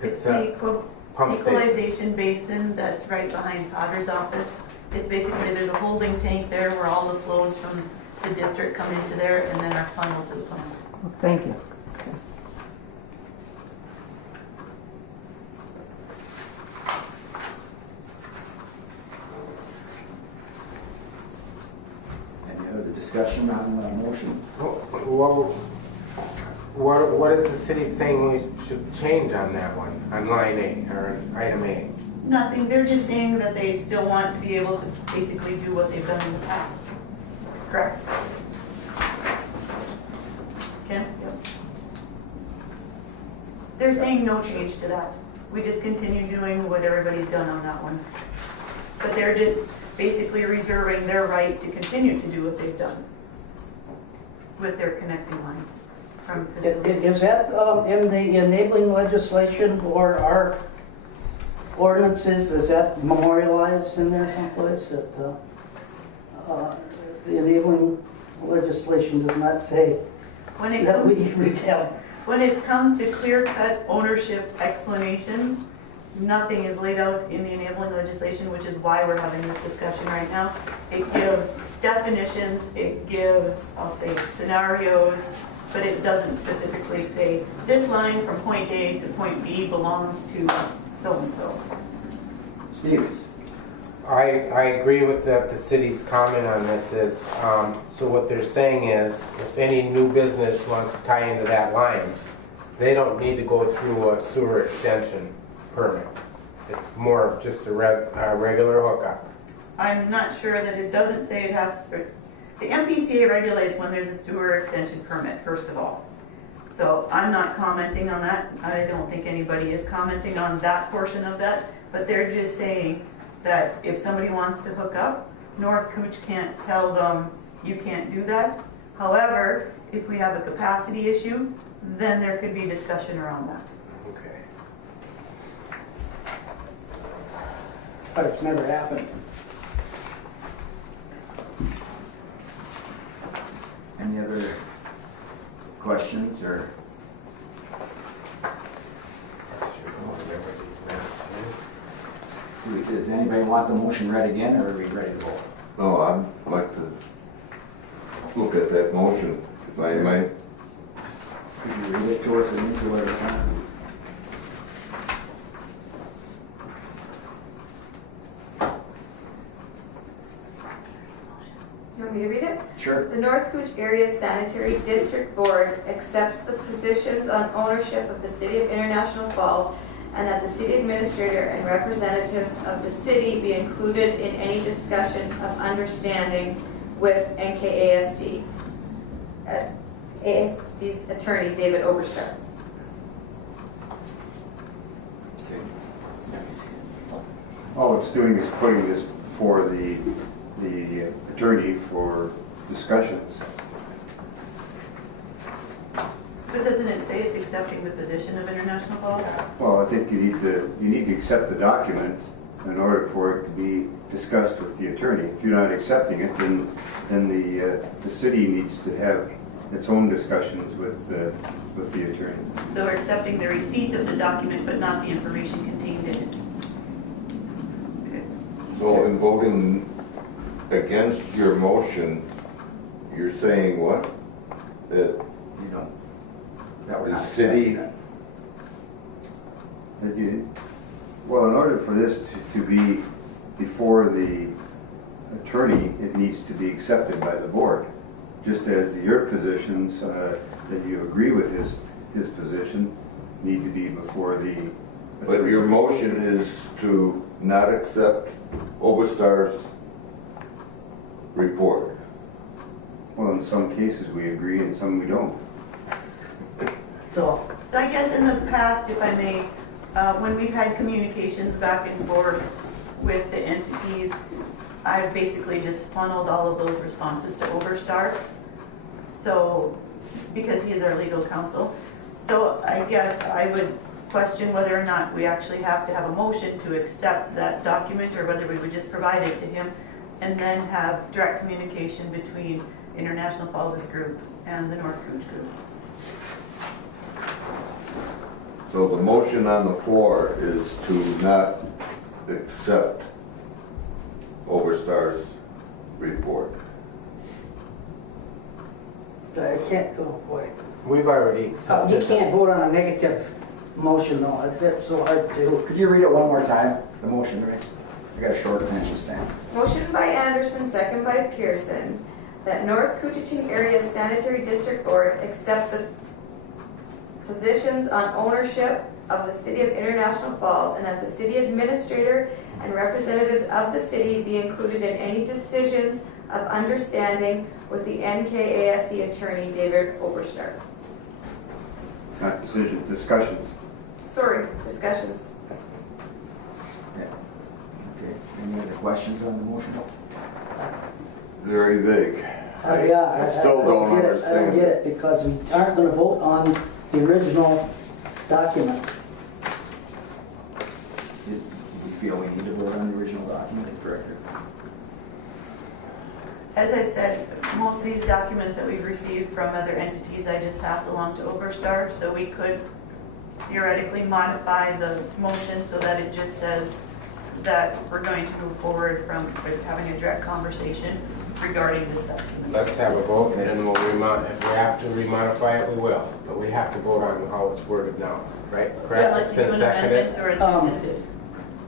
It's the pump station. equalization basin that's right behind Potter's office. It's basically, there's a holding tank there where all the flows from the district come into there and then are funneled to the plant. Well, thank you. Any other discussion on the motion? Well, what is the city saying we should change on that one, on line A, or item A? Nothing, they're just saying that they still want to be able to basically do what they've done in the past. Correct? Ken? Yep. They're saying no change to that. We just continue doing what everybody's done on that one. But they're just basically reserving their right to continue to do what they've done with their connecting lines from facilities. Is that in the enabling legislation or our ordinances, is that memorialized in there someplace that the enabling legislation does not say When it that comes, we have? when it comes to clear-cut ownership explanations, nothing is laid out in the enabling legislation, which is why we're having this discussion right now. It gives definitions, it gives, I'll say, scenarios, but it doesn't specifically say, this line from point A to point B belongs to so-and-so. Steve? I agree with the city's comment on this is, so what they're saying is, if any new business wants to tie into that line, they don't need to go through a sewer extension permit. It's more of just a regular hookup. I'm not sure that it doesn't say it has, the MPCA regulates when there's a sewer extension permit, first of all. So I'm not commenting on that. I don't think anybody is commenting on that portion of that, but they're just saying that if somebody wants to hook up, North Cooch can't tell them you can't do that. However, if we have a capacity issue, then there could be discussion around that. Okay. But it's never happened. Any other questions or? Does anybody want the motion read again, or are we ready to vote? No, I'd like to look at that motion, if I may. Could you read it to us and into our time? You want me to read it? Sure. The North Cooch Area Sanitary District Board accepts the positions on ownership of the City of International Falls, and that the city administrator and representatives of the city be included in any discussion of understanding with NKASD. ASD's attorney, David Oberstar. All it's doing is putting this before the attorney for discussions. But doesn't it say it's accepting the position of International Falls? Well, I think you need to accept the document in order for it to be discussed with the attorney. If you're not accepting it, then the city needs to have its own discussions with the attorney. So we're accepting the receipt of the document, but not the information contained in it. Okay. So in voting against your motion, you're saying what? That You don't. That we're the not city, accepting Well, in order for this to be before the attorney, it needs to be accepted by the board. Just as your positions, that you agree with his position, need to be before the attorney. But your motion is to not accept Oberstar's report. Well, in some cases we agree, and some we don't. So, So I guess in the past, if I may, when we've had communications back and forth with the entities, I've basically just funneled all of those responses to Oberstar. So, because he is our legal counsel. So I guess I would question whether or not we actually have to have a motion to accept that document, or whether we would just provide it to him and then have direct communication between International Falls Group and the North Cooch Group. So the motion on the floor is to not accept Oberstar's report. I can't, oh boy. We've already accepted. You can't vote on a negative motion though, it's so hard to. Could you read it one more time, the motion, right? I got a short attention span. Motion by Anderson, second by Pearson, that North Koochiching Area Sanitary District Board accept the positions on ownership of the City of International Falls, and that the city administrator and representatives of the city be included in any decisions of understanding with the NKASD attorney, David Oberstar. Not decision, discussions. Sorry, discussions. Yeah. Okay, any other questions on the motion? Very vague. Yeah, I still don't get it. I don't understand. get it, because we aren't gonna vote on the original document. Do you feel we need to vote on the original document, Director? As I said, most of these documents that we've received from other entities, I just pass along to Oberstar, so we could theoretically modify the motion so that it just says that we're going to move forward with having a direct conversation regarding this document. Let's have a vote, and then we'll if we have to remodify it, we will. But we have to vote on how it's worded now, right? Yeah, Correct? unless It's you do been an amendment seconded. or it's rescinded.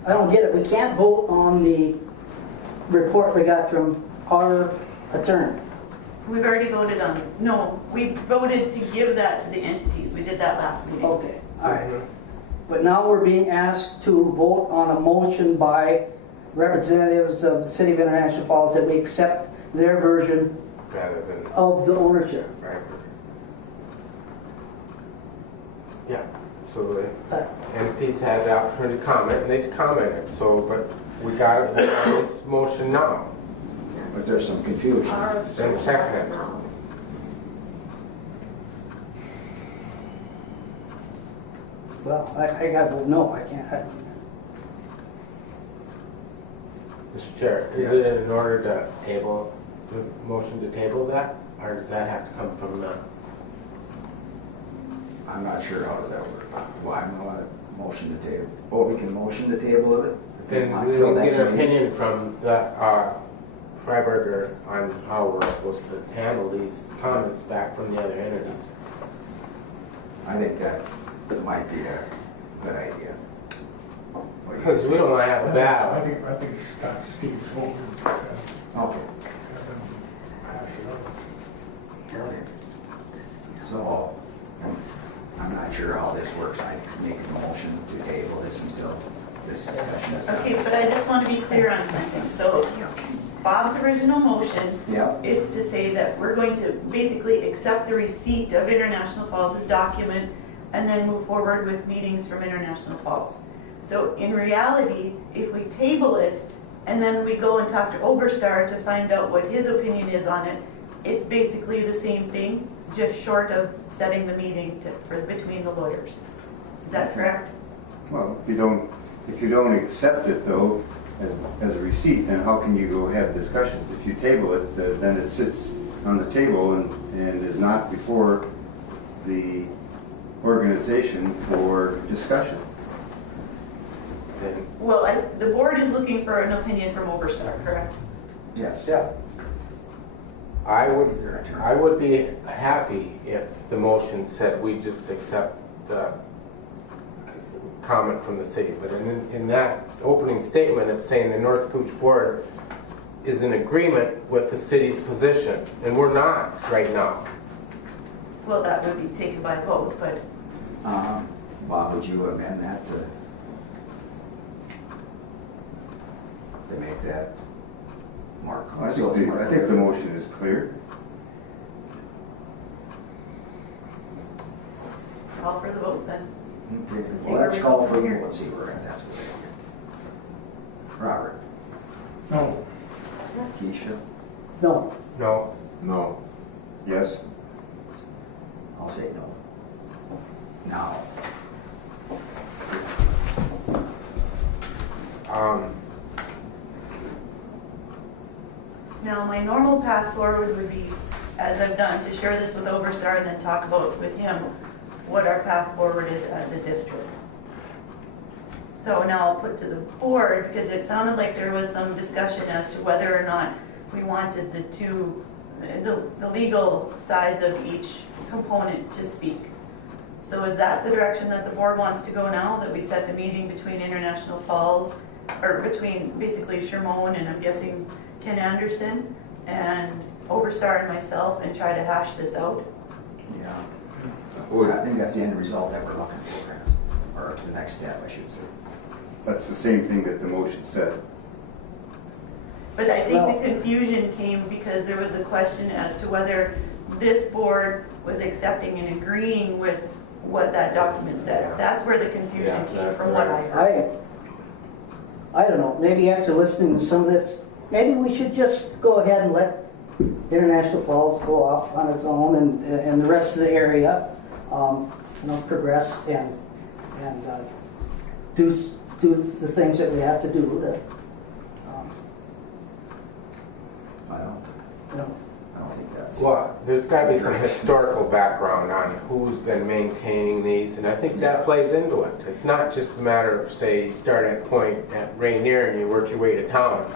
I don't get it, we can't vote on the report we got from our attorney. We've already voted on it. No, we voted to give that to the entities. We did that last meeting. Okay, all right. But now we're being asked to vote on a motion by representatives of the City of International Falls that we accept their version Rather than, of the ownership. right? Yeah, so the entities had the opportunity to comment, and they commented, so, but we got to vote on this motion now. But there's some confusion. It's been seconded. Well, I gotta vote no, I can't. Mr. Chair, is it in order to table, the motion to table that, or does that have to come from the? I'm not sure how does that work. Why am I on a motion to table? Oh, we can motion to table it? Then we Till will next get an meeting? opinion from the Freiberger on how we're supposed to handle these comments back from the other entities. I think that might be a good idea. What do you Because we don't want to have a I battle. think you should talk to Steve over Okay. hash it out. Okay. So, I'm not sure how this works. I make a motion to table this until this discussion is done. Okay, but I just want to be clear on something. So Bob's original motion Yeah, is to say that we're going to basically accept the receipt of International Falls' document and then move forward with meetings from International Falls. So in reality, if we table it and then we go and talk to Oberstar to find out what his opinion is on it, it's basically the same thing, just short of setting the meeting between the lawyers. Is that correct? Well, if you don't accept it though, as a receipt, then how can you go have discussions? If you table it, then it sits on the table and is not before the organization for discussion. Then Well, the board is looking for an opinion from Oberstar, correct? yes. yeah. I would be happy if the motion said we just accept the comment from the city, but in that opening statement, it's saying the North Cooch Board is in agreement with the city's position, and we're not right now. Well, that would be taken by vote, but Bob, would you amend that to make that more I clear? think the motion is clear. call for the vote then. Okay, Let's see well, where let's we call go for from the here. vote, see where we're at, that's what we're at. Robert, No, Keisha, No, No. No. Yes? I'll say no. Now, Now, my normal path forward would be, as I've done, to share this with Overstar and then talk about with him what our path forward is as a district. So now I'll put to the board, because it sounded like there was some discussion as to whether or not we wanted the legal sides of each component to speak. So is that the direction that the board wants to go now, that we set the meeting between International Falls, or between basically Shermone and I'm guessing Ken Anderson and Overstar and myself, and try to hash this out? yeah. I think that's the end result that we're looking for, or the next step, I should say. That's the same thing that the motion said. But I think Well- the confusion came because there was the question as to whether this board was accepting and agreeing with what that document said. That's where the confusion Yeah, came that's from what I right. heard. I don't know, maybe after listening to some of this, maybe we should just go ahead and let International Falls go off on its own and the rest of the area, progress and do the things that we have to do to, I don't think that's. Well, there's got to be some historical background on who's been maintaining these, and I think that plays into it. It's not just a matter of, say, you start at Point at Rainier and you work your way to town.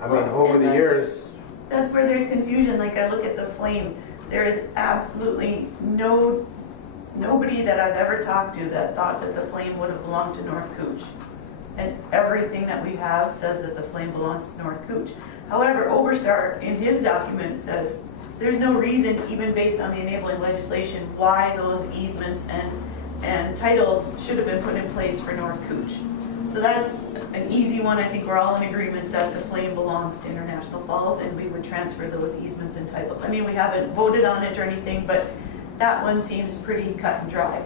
I mean, over the years, That's where there's confusion. Like, I look at the flame, there is absolutely nobody that I've ever talked to that thought that the flame would have belonged to North Cooch. And everything that we have says that the flame belongs to North Cooch. However, Overstar in his document says there's no reason, even based on the enabling legislation, why those easements and titles should have been put in place for North Cooch. So that's an easy one. I think we're all in agreement that the flame belongs to International Falls and we would transfer those easements and titles. I mean, we haven't voted on it or anything, but that one seems pretty cut and dry.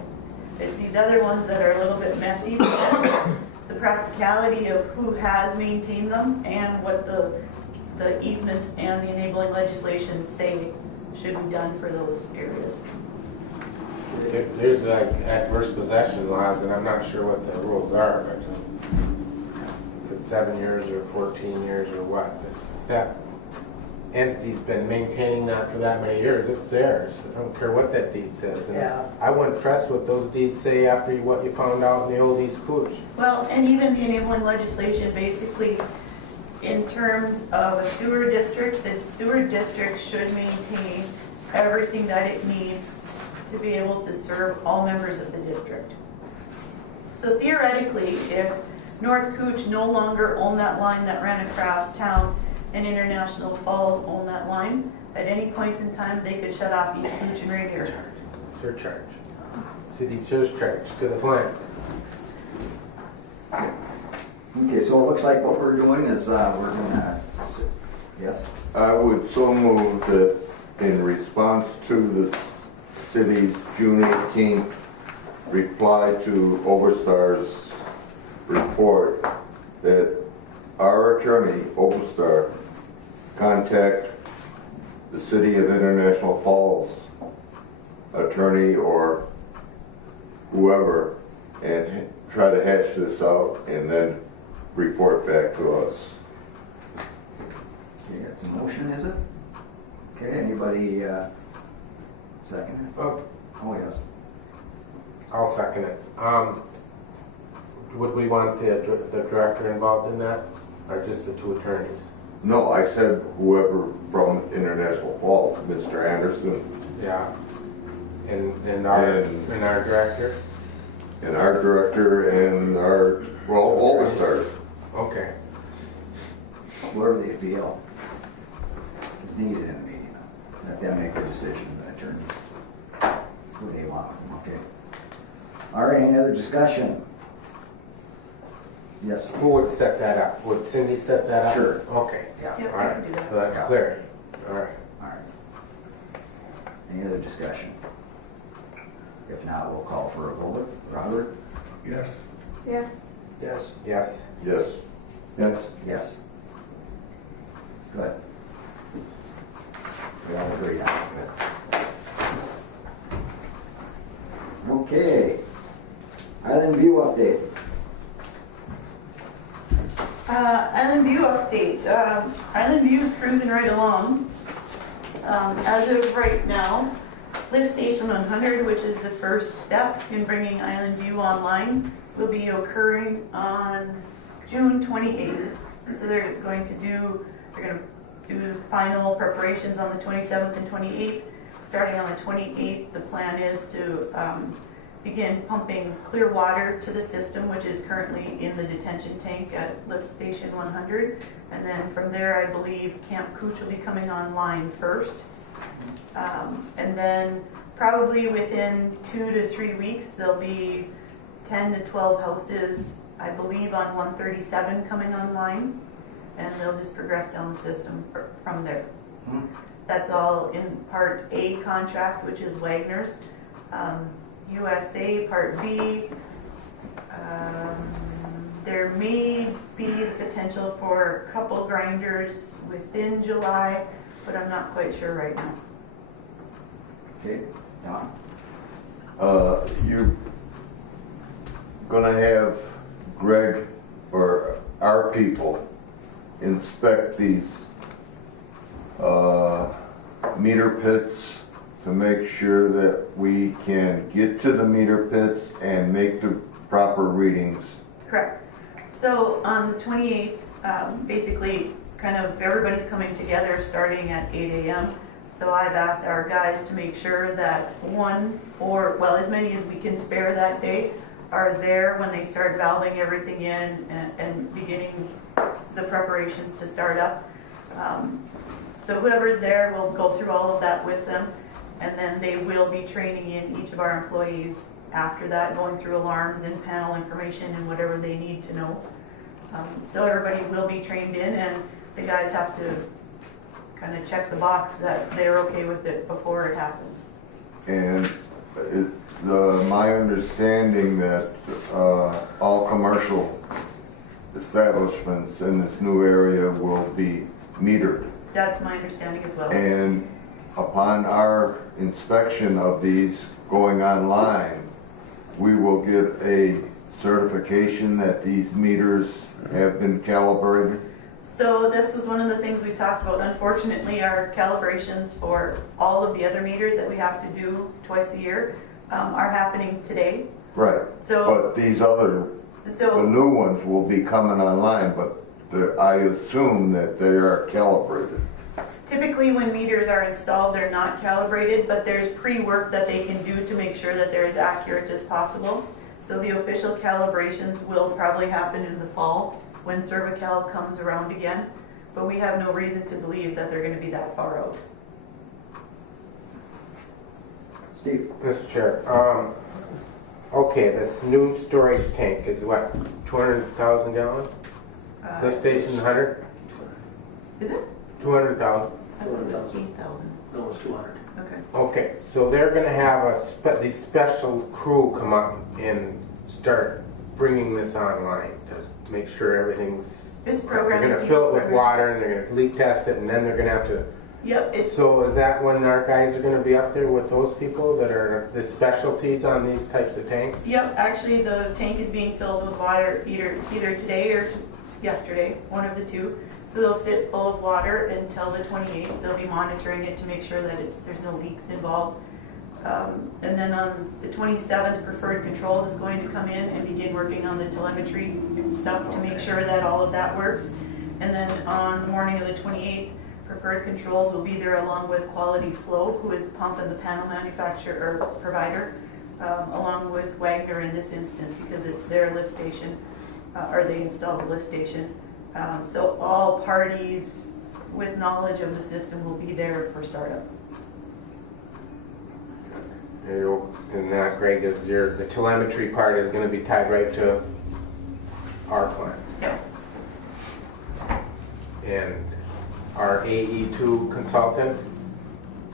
It's these other ones that are a little bit messy because the practicality of who has maintained them and what the easements and the enabling legislation say should be done for those areas. there's like adverse possession laws, and I'm not sure what the rules are, but if it's 7 years or 14 years or what, but if that entity's been maintaining that for that many years, it's theirs. I don't care what that deed says. And Yeah. I wouldn't trust what those deeds say after what you found out in the old East Cooch. Well, and even the enabling legislation, basically, in terms of a sewer district, the sewer district should maintain everything that it needs to be able to serve all members of the district. So theoretically, if North Cooch no longer owned that line that ran across town and International Falls owned that line, at any point in time, they could shut off East Cooch and Rainier. Surcharge. City surcharge to the plant. Okay, so it looks like what we're doing is we're gonna, yes? I would so move that in response to the city's June 18th reply to Overstar's report, that our attorney, Overstar, contact the City of International Falls attorney or whoever and try to hatch this out and then report back to us. Okay, it's a motion, is it? Okay, anybody second it? Oh, Oh, yes. I'll second it. Would we want the director involved in that, or just the two attorneys? No, I said whoever from International Falls, Mr. Anderson. Yeah. And our director? and our director and our, well, all the stars. Okay. Whatever they feel is needed in the meeting. Let them make the decision, the attorneys, who they want, okay? All right, any other discussion? Yes, Who would set that up? Would Cindy set that up? Sure. Okay. yeah, Yep, All I right. can do that. Well, that's Yeah. clear. All right. all right. Any other discussion? If not, we'll call for a vote. Robert? Yes. Yeah. Yes. Yes. Yes. Yes. Yes. Good. We all agree on it, good. Okay. Island View update. Island View update. Island View is cruising right along. As of right now, Lift Station 100, which is the first step in bringing Island View online, will be occurring on June 28th. So they're going to do the final preparations on the 27th and 28th. Starting on the 28th, the plan is to begin pumping clear water to the system, which is currently in the detention tank at Lift Station 100. And then from there, I believe Camp Cooch will be coming online first. And then probably within 2 to 3 weeks, there'll be 10 to 12 houses, I believe, on 137 coming online. And they'll just progress down the system from there. That's all in Part A contract, which is Wagner's. USA Part B, there may be the potential for a couple grinders within July, but I'm not quite sure right now. Okay, Don? You're gonna have Greg or our people inspect these meter pits to make sure that we can get to the meter pits and make the proper readings. Correct. So on the 28th, basically kind of everybody's coming together starting at 8 a.m. So I've asked our guys to make sure that one or, well, as many as we can spare that day are there when they start valving everything in and beginning the preparations to start up. So whoever's there will go through all of that with them, and then they will be training in each of our employees after that, going through alarms and panel information and whatever they need to know. So everybody will be trained in, and the guys have to kind of check the box that they're okay with it before it happens. And it's my understanding that all commercial establishments in this new area will be metered. That's my understanding as well. And upon our inspection of these going online, we will get a certification that these meters have been calibrated. So this was one of the things we talked about. Unfortunately, our calibrations for all of the other meters that we have to do twice a year are happening today. Right. So, but these other, the new ones will be coming online, but I assume that they are calibrated. typically when meters are installed, they're not calibrated, but there's pre-work that they can do to make sure that they're as accurate as possible. So the official calibrations will probably happen in the fall when Cervical comes around again, but we have no reason to believe that they're going to be that far out. Steve? Mr. Chair, okay, this new storage tank is what, 200,000 gallons? Lift station 100? Is it? 200,000. I thought it was 8,000. No, it's 200. Okay. Okay, so they're gonna have these special crew come up and start bringing this online to make sure everything's. It's programmed. They're gonna fill it with water and they're gonna leak test it, and then they're gonna have to. Yep. It's, So is that when our guys are gonna be up there with those people that are the specialties on these types of tanks? yep. Actually, the tank is being filled with water either today or yesterday, one of the two. So it'll sit full of water until the 28th. They'll be monitoring it to make sure that there's no leaks involved. And then on the 27th, Preferred Controls is going to come in and begin working on the telemetry stuff to make sure that all of that works. And then on the morning of the 28th, Preferred Controls will be there along with Quality Flow, who is the pump and the panel manufacturer or provider. along with Wagner in this instance, because it's their lift station, or they installed the lift station. So all parties with knowledge of the system will be there for startup. And that, Greg, is the telemetry part is going to be tied right to our plant. Yep. And our AE2 consultant,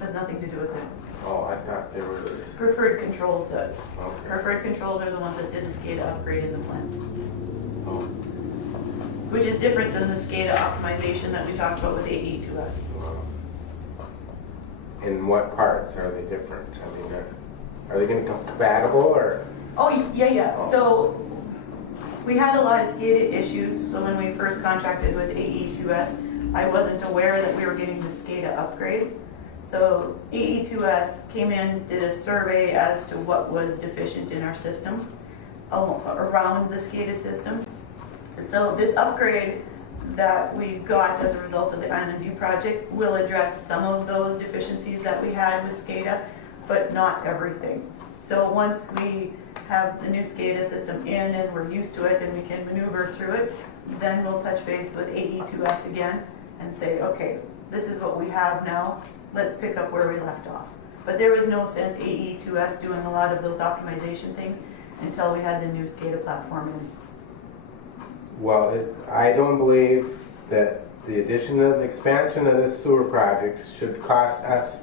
Has nothing to do with it. oh, I thought there was, Preferred Controls does. okay. Preferred Controls are the ones that did the SCADA upgrade in the plant, Oh, which is different than the SCADA optimization that we talked about with AE2S. well. In what parts are they different? I mean, are they going to be compatible or? Oh, yeah. Oh. So we had a lot of SCADA issues. So when we first contracted with AE2S, I wasn't aware that we were getting the SCADA upgrade. So AE2S came in, did a survey as to what was deficient in our system around the SCADA system. So this upgrade that we got as a result of the I&D project will address some of those deficiencies that we had with SCADA, but not everything. So once we have the new SCADA system in and we're used to it and we can maneuver through it, then we'll touch base with AE2S again and say, okay, this is what we have now, let's pick up where we left off. But there was no sense AE2S doing a lot of those optimization things until we had the new SCADA platform in. Well, I don't believe that the expansion of this sewer project should cost us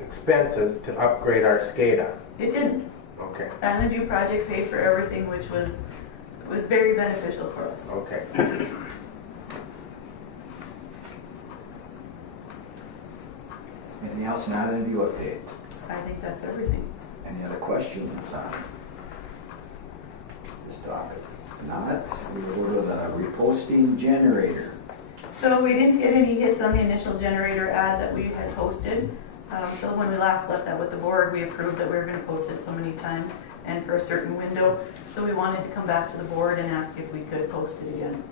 expenses to upgrade our SCADA. It didn't. Okay. And the new project paid for everything, which was very beneficial for us. Okay. Anything else, not in view update? I think that's everything. Any other questions on this topic? If not, we will go to the reposting generator. So we didn't get any hits on the initial generator ad that we had posted. So when we last left that with the board, we approved that we were going to post it so many times and for a certain window. So we wanted to come back to the board and ask if we could post it again.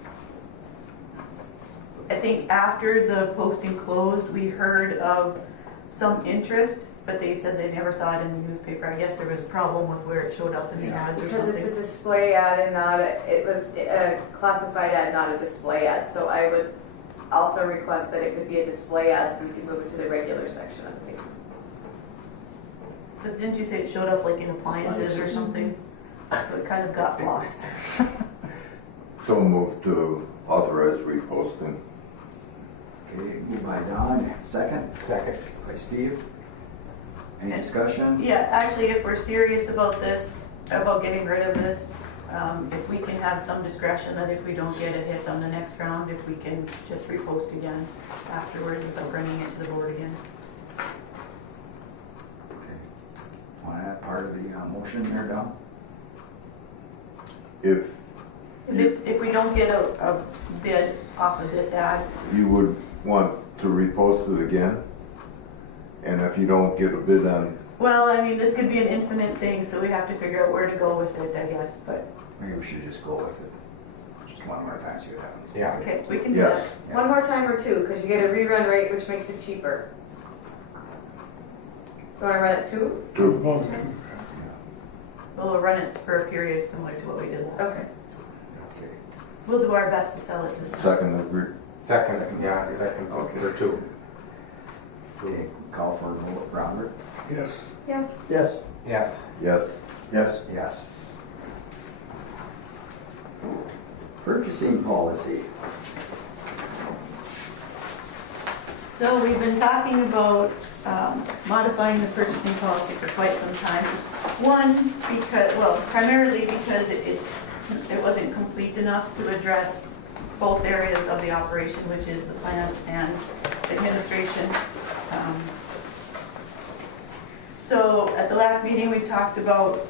I think after the posting closed, we heard of some interest, but they said they never saw it in the newspaper. I guess there was a problem with where it showed up in the ads or Because it's something. a display ad and not it was a classified ad, not a display ad. So I would also request that it could be a display ad so we can move it to the regular section of the paper. But didn't you say it showed up like in appliances or something? So it kind of got lost. So moved to authorize reposting. Okay, moved by Don, second. Second. By Steve. Any discussion? Yeah, actually, if we're serious about this, about getting rid of this, if we can have some discretion that if we don't get a hit on the next round, if we can just repost again afterwards without bringing it to the board again. Okay. Want to add part of the motion there, Don? If we don't get a bid off of this ad, You would want to repost it again? And if you don't get a bid on, well, I mean, this could be an infinite thing, so we have to figure out where to go with it, I guess, but, Maybe we should just go with it. Just one more time, see what happens. Yeah. okay, we can do yes. that. One more time or two, because you get a rerun rate, which makes it cheaper. Do I run it two? To, We'll run it for a period similar to what we did last. Okay. Okay. We'll do our best to sell it this time. second agree. Second, yeah, second, Okay. for two. Okay, call for a vote, Robert? Yes. Yeah. Yes. Yes. Yes. Yes. Yes. Purchasing policy. So we've been talking about modifying the purchasing policy for quite some time. One, because, well, primarily because it wasn't complete enough to address both areas of the operation, which is the plant and administration. So at the last meeting, we talked about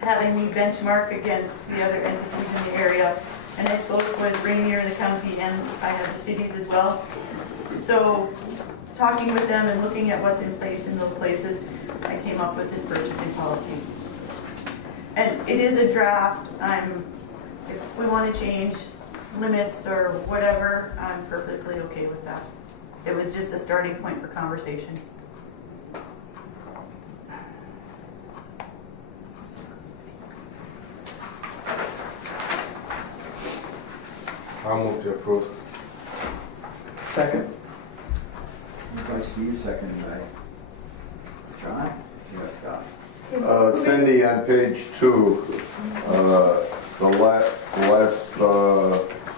having me benchmark against the other entities in the area. And I spoke with Rainier, the county, and I have the cities as well. So talking with them and looking at what's in place in those places, I came up with this purchasing policy. And it is a draft. If we want to change limits or whatever, I'm perfectly okay with that. It was just a starting point for conversation. I'll move to approve. Second. Moved by Steve, seconded by John. Yes, Scott. Cindy, on page 2,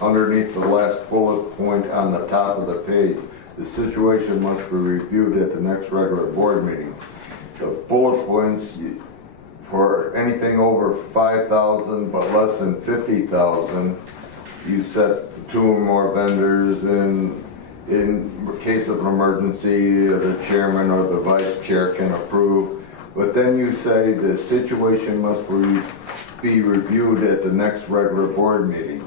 underneath the last bullet point on the top of the page, the situation must be reviewed at the next regular board meeting. The bullet points for anything over 5,000 but less than 50,000, you set 2 or more vendors, and in case of an emergency, the chairman or the vice chair can approve. But then you say the situation must be reviewed at the next regular board meeting.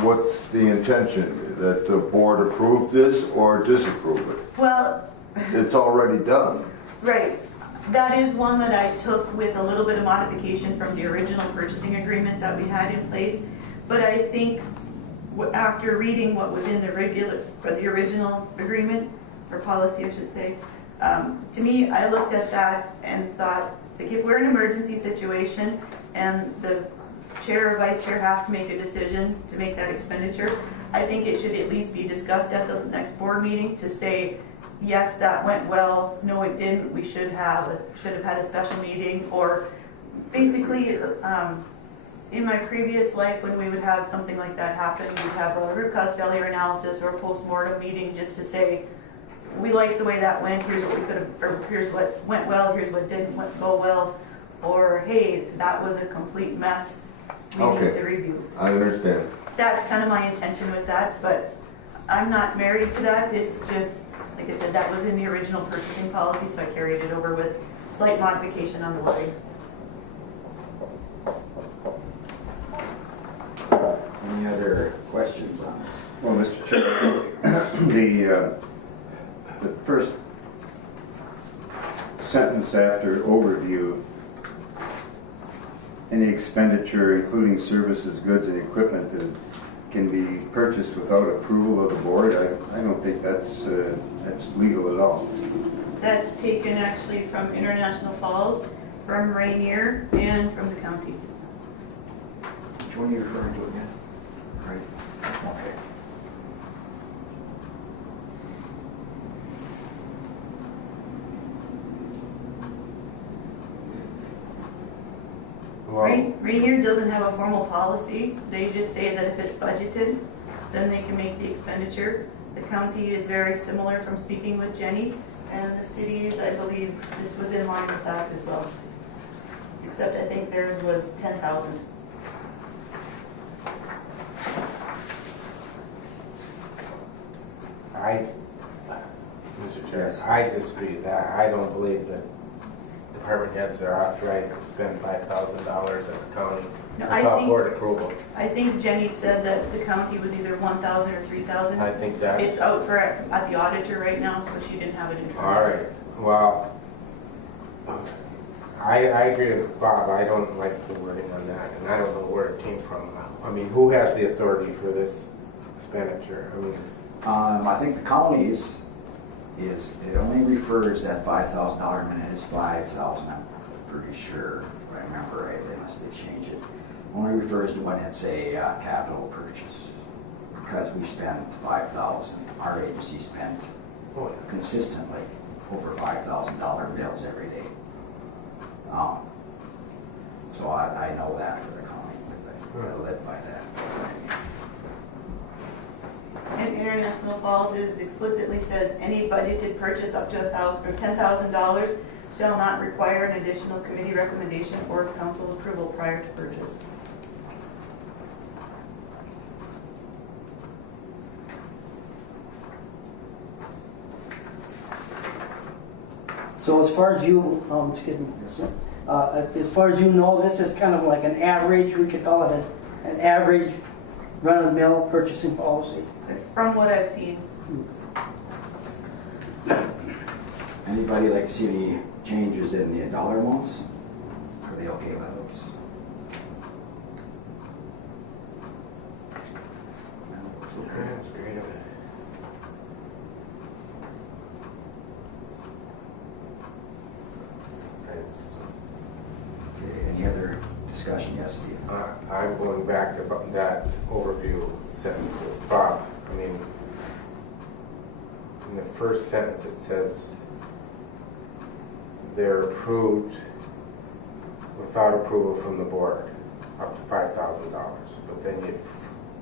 What's the intention? That the board approve this or disapprove it? Well, It's already done. right. That is one that I took with a little bit of modification from the original purchasing agreement that we had in place. But I think after reading what was in the original agreement, or policy I should say, to me, I looked at that and thought, like, if we're in an emergency situation and the chair or vice chair has to make a decision to make that expenditure, I think it should at least be discussed at the next board meeting to say, yes, that went well, no it didn't, we should have had a special meeting, or basically, in my previous life, when we would have something like that happen, we'd have a root cause failure analysis or a post-mortem meeting just to say, we like the way that went, here's what we could have, or here's what went well, here's what didn't go well, or hey, that was a complete mess, we need to review. I understand. That's kind of my intention with that, but I'm not married to that. It's just, like I said, that was in the original purchasing policy, so I carried it over with slight modification on the wording. Any other questions on this? Well, Mr. Chair, the first sentence after overview, any expenditure, including services, goods, and equipment that can be purchased without approval of the board, I don't think that's legal at all. That's taken actually from International Falls, from Rainier, and from the county. Which one are you referring to again? Right. Okay. Rainier doesn't have a formal policy. They just say that if it's budgeted, then they can make the expenditure. The county is very similar from speaking with Jenny, and the cities, I believe, this was in line with that as well. Except I think theirs was 10,000. Mr. Chair, I disagree with that. I don't believe that department heads are authorized to spend $5,000 at the county No, without board approval. I think Jenny said that the county was either 1,000 or 3,000. I think that's... It's out for at the auditor right now, so she didn't have it in front of All her. right, well, I agree with Bob. I don't like the wording on that, and I don't know where it came from. I mean, who has the authority for this expenditure? I mean, I think the county's it only refers that $5,000 limit is 5,000. I'm pretty sure, if I remember right, unless they change it. Only refers to when it's a capital purchase, because we spend 5,000. Our agency spent consistently over $5,000 bills every day. So I know that for the county, because I live by that. And International Falls explicitly says any budgeted purchase up to $1,000 or $10,000 shall not require an additional committee recommendation or council approval prior to purchase. So as far as you, excuse me, as far as you know, this is kind of like an average, we could call it an average run-of-the-mill purchasing policy. From what I've seen. Anybody like to see any changes in the dollar amounts? Are they okay with those? Okay, any other discussion? Yes, Steve? I'm going back to that overview first sentence, it says they're approved without approval from the board, up to $5,000. But then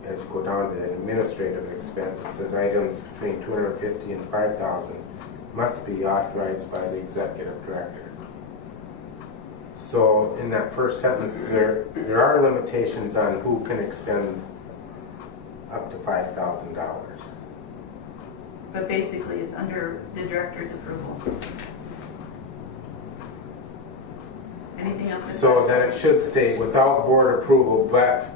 as you go down to the administrative expense, it says items between $250 and $5,000 must be authorized by the executive director. So in that first sentence, there are limitations on who can expend up to $5,000. But basically, it's under the director's approval. Anything else? So then it should state without board approval, but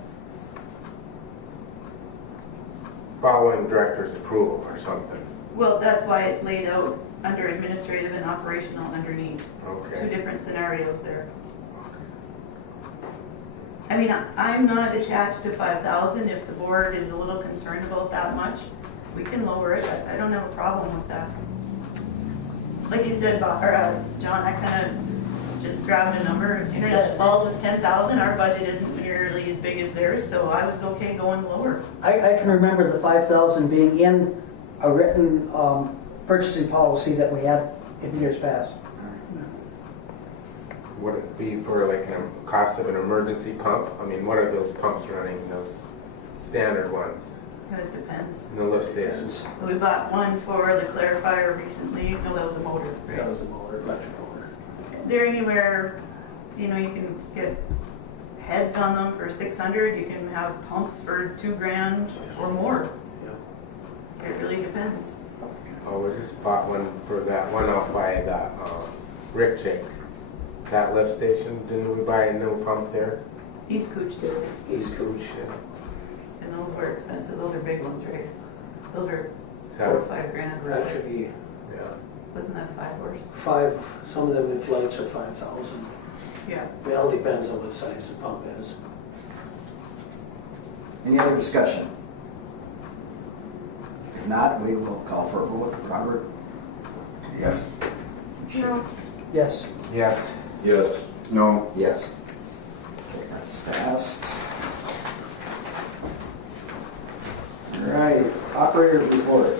following director's approval or something. Well, that's why it's laid out under administrative and operational underneath. Okay. Two different scenarios there. I mean, I'm not attached to 5,000. If the board is a little concerned about that much, we can lower it. I don't have a problem with that. Like you said, John, I kind of just grabbed a number. International Falls was 10,000. Our budget isn't nearly as big as theirs, so I was okay going lower. I can remember the 5,000 being in a written purchasing policy that we had in years past. Would it be for like a cost of an emergency pump? I mean, what are those pumps running, those standard ones It depends. in the lift stations? We bought one for the clarifier recently. No, that was a motor. That was a motor, electric motor. They're anywhere, you can get heads on them for 600. You can have pumps for $2,000 or more. Yeah. It really depends. Oh, we just bought one for that one out by that Rick Chick. That lift station, didn't we buy a new pump there? East Cooch did. East Cooch, yeah. And those were expensive. Those are big ones, right? Those are So, $4 or $5,000. Actually, yeah. Wasn't that 5 horse? 5, some of them in flights are 5,000. Yeah. It all depends on what size the pump is. Any other discussion? If not, we will call for a vote. Robert? Yes. No. Yes. Yes. Yes. No. Yes. Okay, that's passed. All right, operator's report.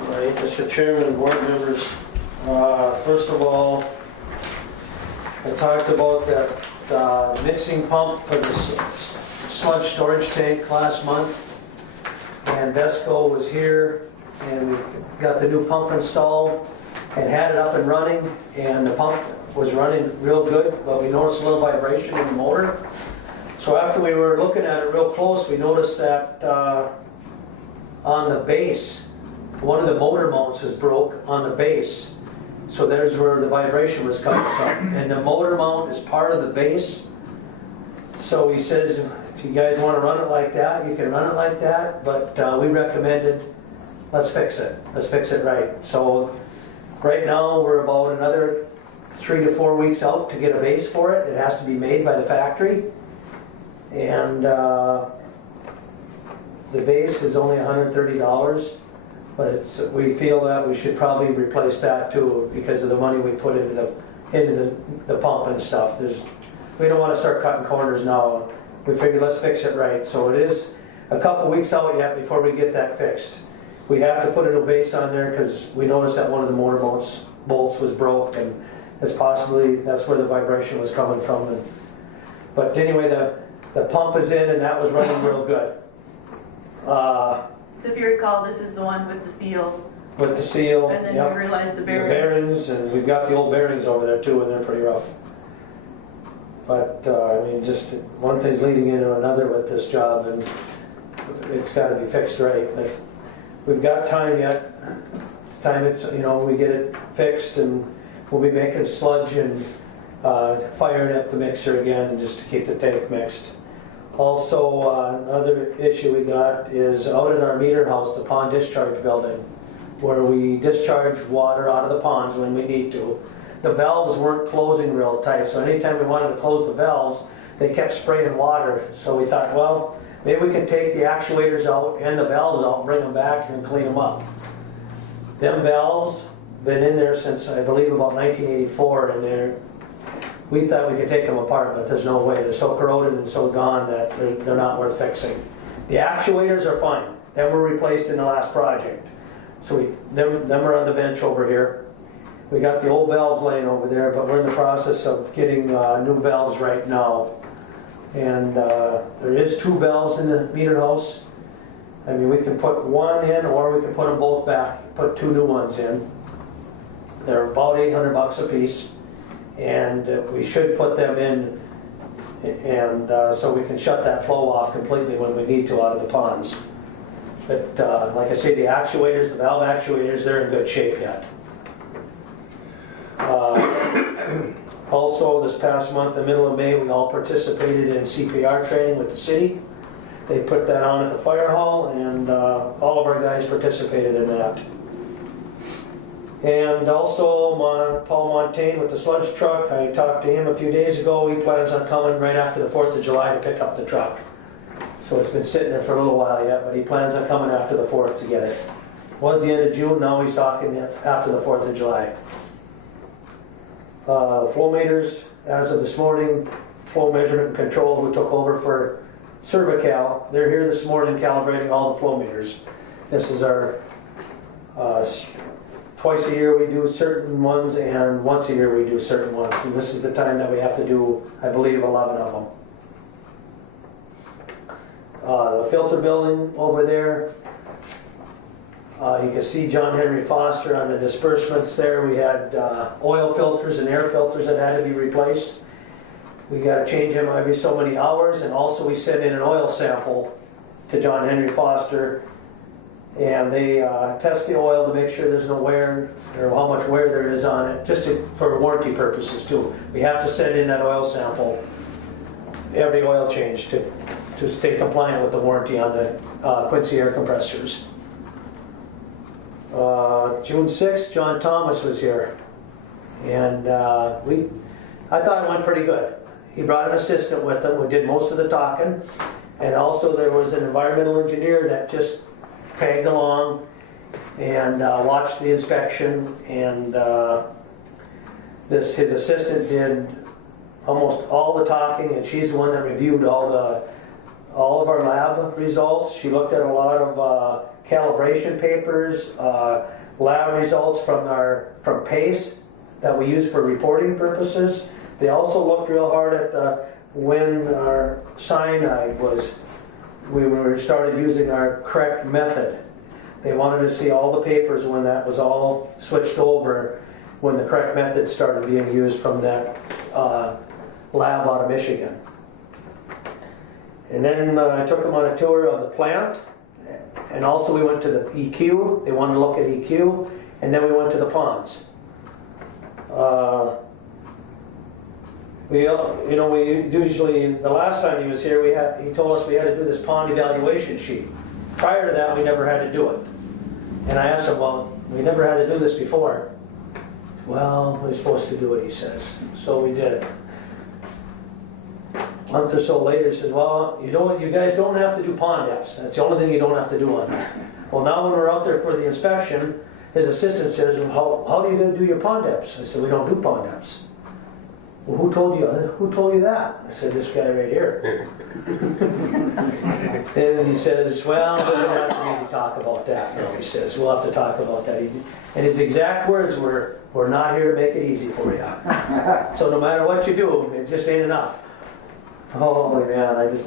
All right, Mr. Chairman and board members, first of all, I talked about that mixing pump for the sludge storage tank last month, and Vesco was here, and we got the new pump installed and had it up and running, and the pump was running real good, but we noticed a little vibration in the motor. So after we were looking at it real close, we noticed that on the base, one of the motor mounts is broke on the base. So there's where the vibration was coming from. And the motor mount is part of the base. So he says, if you guys want to run it like that, you can run it like that. But we recommended, let's fix it. Let's fix it right. So right now we're about another 3 to 4 weeks out to get a base for it. It has to be made by the factory. And the base is only $130. But we feel that we should probably replace that too because of the money we put into the pump and stuff. We don't want to start cutting corners now. We figured let's fix it right. So it is a couple weeks out yet before we get that fixed. We have to put a new base on there because we noticed that one of the motor bolts was broke, and that's where the vibration was coming from. But anyway, the pump is in and that was running real good. So if you recall, this is the one with the seal. With the seal, And then yep. you realize the The bearings. bearings, and we've got the old bearings over there too, and they're pretty rough. But, I mean, just one thing's leading into another with this job, and it's got to be fixed right. Like, we've got time yet. We get it fixed, and we'll be making sludge and firing up the mixer again just to keep the tank mixed. Also, another issue we got is out at our meter house, the pond discharge building, where we discharge water out of the ponds when we need to. The valves weren't closing real tight, so anytime we wanted to close the valves, they kept spraying water. So we thought, well, maybe we can take the actuators out and the valves out and bring them back and clean them up. Them valves, been in there since, I believe, about 1984, and we thought we could take them apart, but there's no way. They're so corroded and so gone that they're not worth fixing. The actuators are fine. They were replaced in the last project. So them are on the bench over here. We got the old valves laying over there, but we're in the process of getting new valves right now. And there is 2 valves in the meter house. I mean, we can put one in, or we can put them both back, put 2 new ones in. They're about $800 a piece, and we should put them in, and so we can shut that flow off completely when we need to out of the ponds. But like I say, the actuators, the valve actuators, they're in good shape yet. Also, this past month, the middle of May, we all participated in CPR training with the city. They put that on at the fire hall, and all of our guys participated in that. And also, Paul Montaigne with the sludge truck, I talked to him a few days ago. He plans on coming right after the 4th of July to pick up the truck. So it's been sitting there for a little while yet, but he plans on coming after the 4th to get it. It was the end of June, now he's talking after the 4th of July. Flow meters, as of this morning, Flow Measurement and Control, who took over for Cervical, they're here this morning calibrating all the flow meters. This is our, twice a year we do certain ones, and once a year we do certain ones. And this is the time that we have to do, I believe, 11 of them. The filter building over there, you can see John Henry Foster on the disbursements there. We had oil filters and air filters that had to be replaced. We got to change them every so many hours, and also we send in an oil sample to John Henry Foster, and they test the oil to make sure there's no wear or how much wear there is on it, just for warranty purposes too. We have to send in that oil sample every oil change to stay compliant with the warranty on the Quincy air compressors. June 6th, John Thomas was here, and I thought it went pretty good. He brought an assistant with him who did most of the talking, and also there was an environmental engineer that just tagged along and watched the inspection, and his assistant did almost all the talking, and she's the one that reviewed all of our lab results. She looked at a lot of calibration papers, lab results from PACE that we use for reporting purposes. They also looked real hard at when our cyanide we started using our correct method. They wanted to see all the papers when that was all switched over, when the correct method started being used from that lab out of Michigan. And then I took them on a tour of the plant, and also we went to the EQ. They wanted to look at EQ, and then we went to the ponds. We usually, the last time he was here, he told us we had to do this pond evaluation sheet. Prior to that, we never had to do it. And I asked him, well, we never had to do this before. Well, we're supposed to do it, he says. So we did it. A month or so later, he says, well, you guys don't have to do pond depths. That's the only thing you don't have to do on that. Well, now when we're out there for the inspection, his assistant says, well, how are you going to do your pond depths? I said, we don't do pond depths. Well, who told you that? I said, this guy right here. And he says, well, we don't have to maybe talk about that. No, he says, we'll have to talk about that. And his exact words were, we're not here to make it easy for you. So no matter what you do, it just ain't enough. Oh man, I just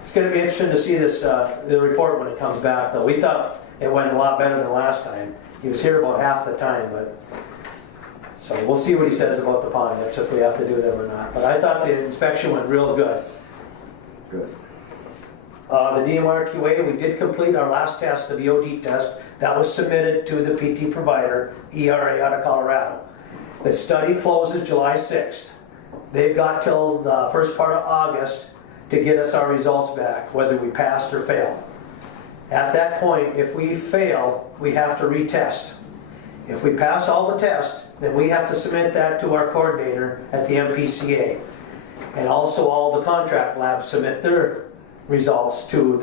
it's going to be interesting to see this the report when it comes back. Though we thought it went a lot better than last time. He was here about half the time, but so we'll see what he says about the pond depths, if we have to do them or not. But I thought the inspection went real good. Good. The DMRQA, we did complete our last test, the VOD test. That was submitted to the PT provider, ERA out of Colorado. The study closes July 6th. They've got till the first part of August to get us our results back, whether we passed or failed. At that point, if we fail, we have to retest. If we pass all the tests, then we have to submit that to our coordinator at the MPCA. And also all the contract labs submit their results to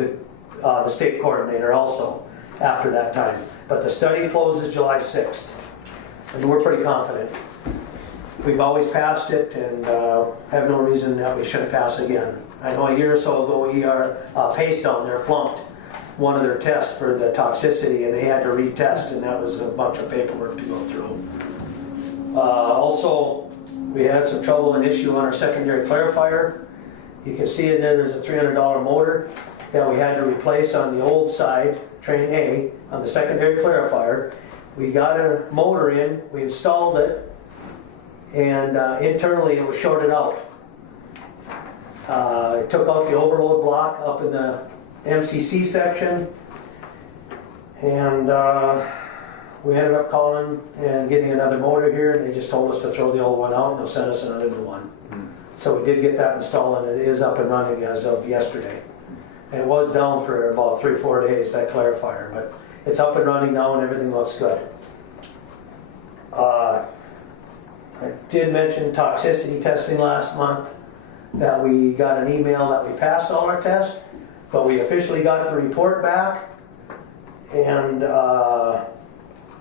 the state coordinator also after that time. But the study closes July 6th. And we're pretty confident. We've always passed it, and have no reason that we shouldn't pass again. I know a year or so ago we paced down there, flunked. one of their tests for the toxicity, and they had to retest, and that was a bunch of paperwork to go through. Also, we had some trouble and issue on our secondary clarifier. You can see in there's a $300 motor that we had to replace on the old side, train A, on the secondary clarifier. We got a motor in, we installed it, and internally it was shorted out. It took out the overload block up in the MCC section, and we ended up calling and getting another motor here, and they just told us to throw the old one out and they'll send us another new one. So we did get that installed, and it is up and running as of yesterday. And it was down for about 3-4 days, that clarifier, but it's up and running now and everything looks good. I did mention toxicity testing last month, that we got an email that we passed all our tests, but we officially got the report back and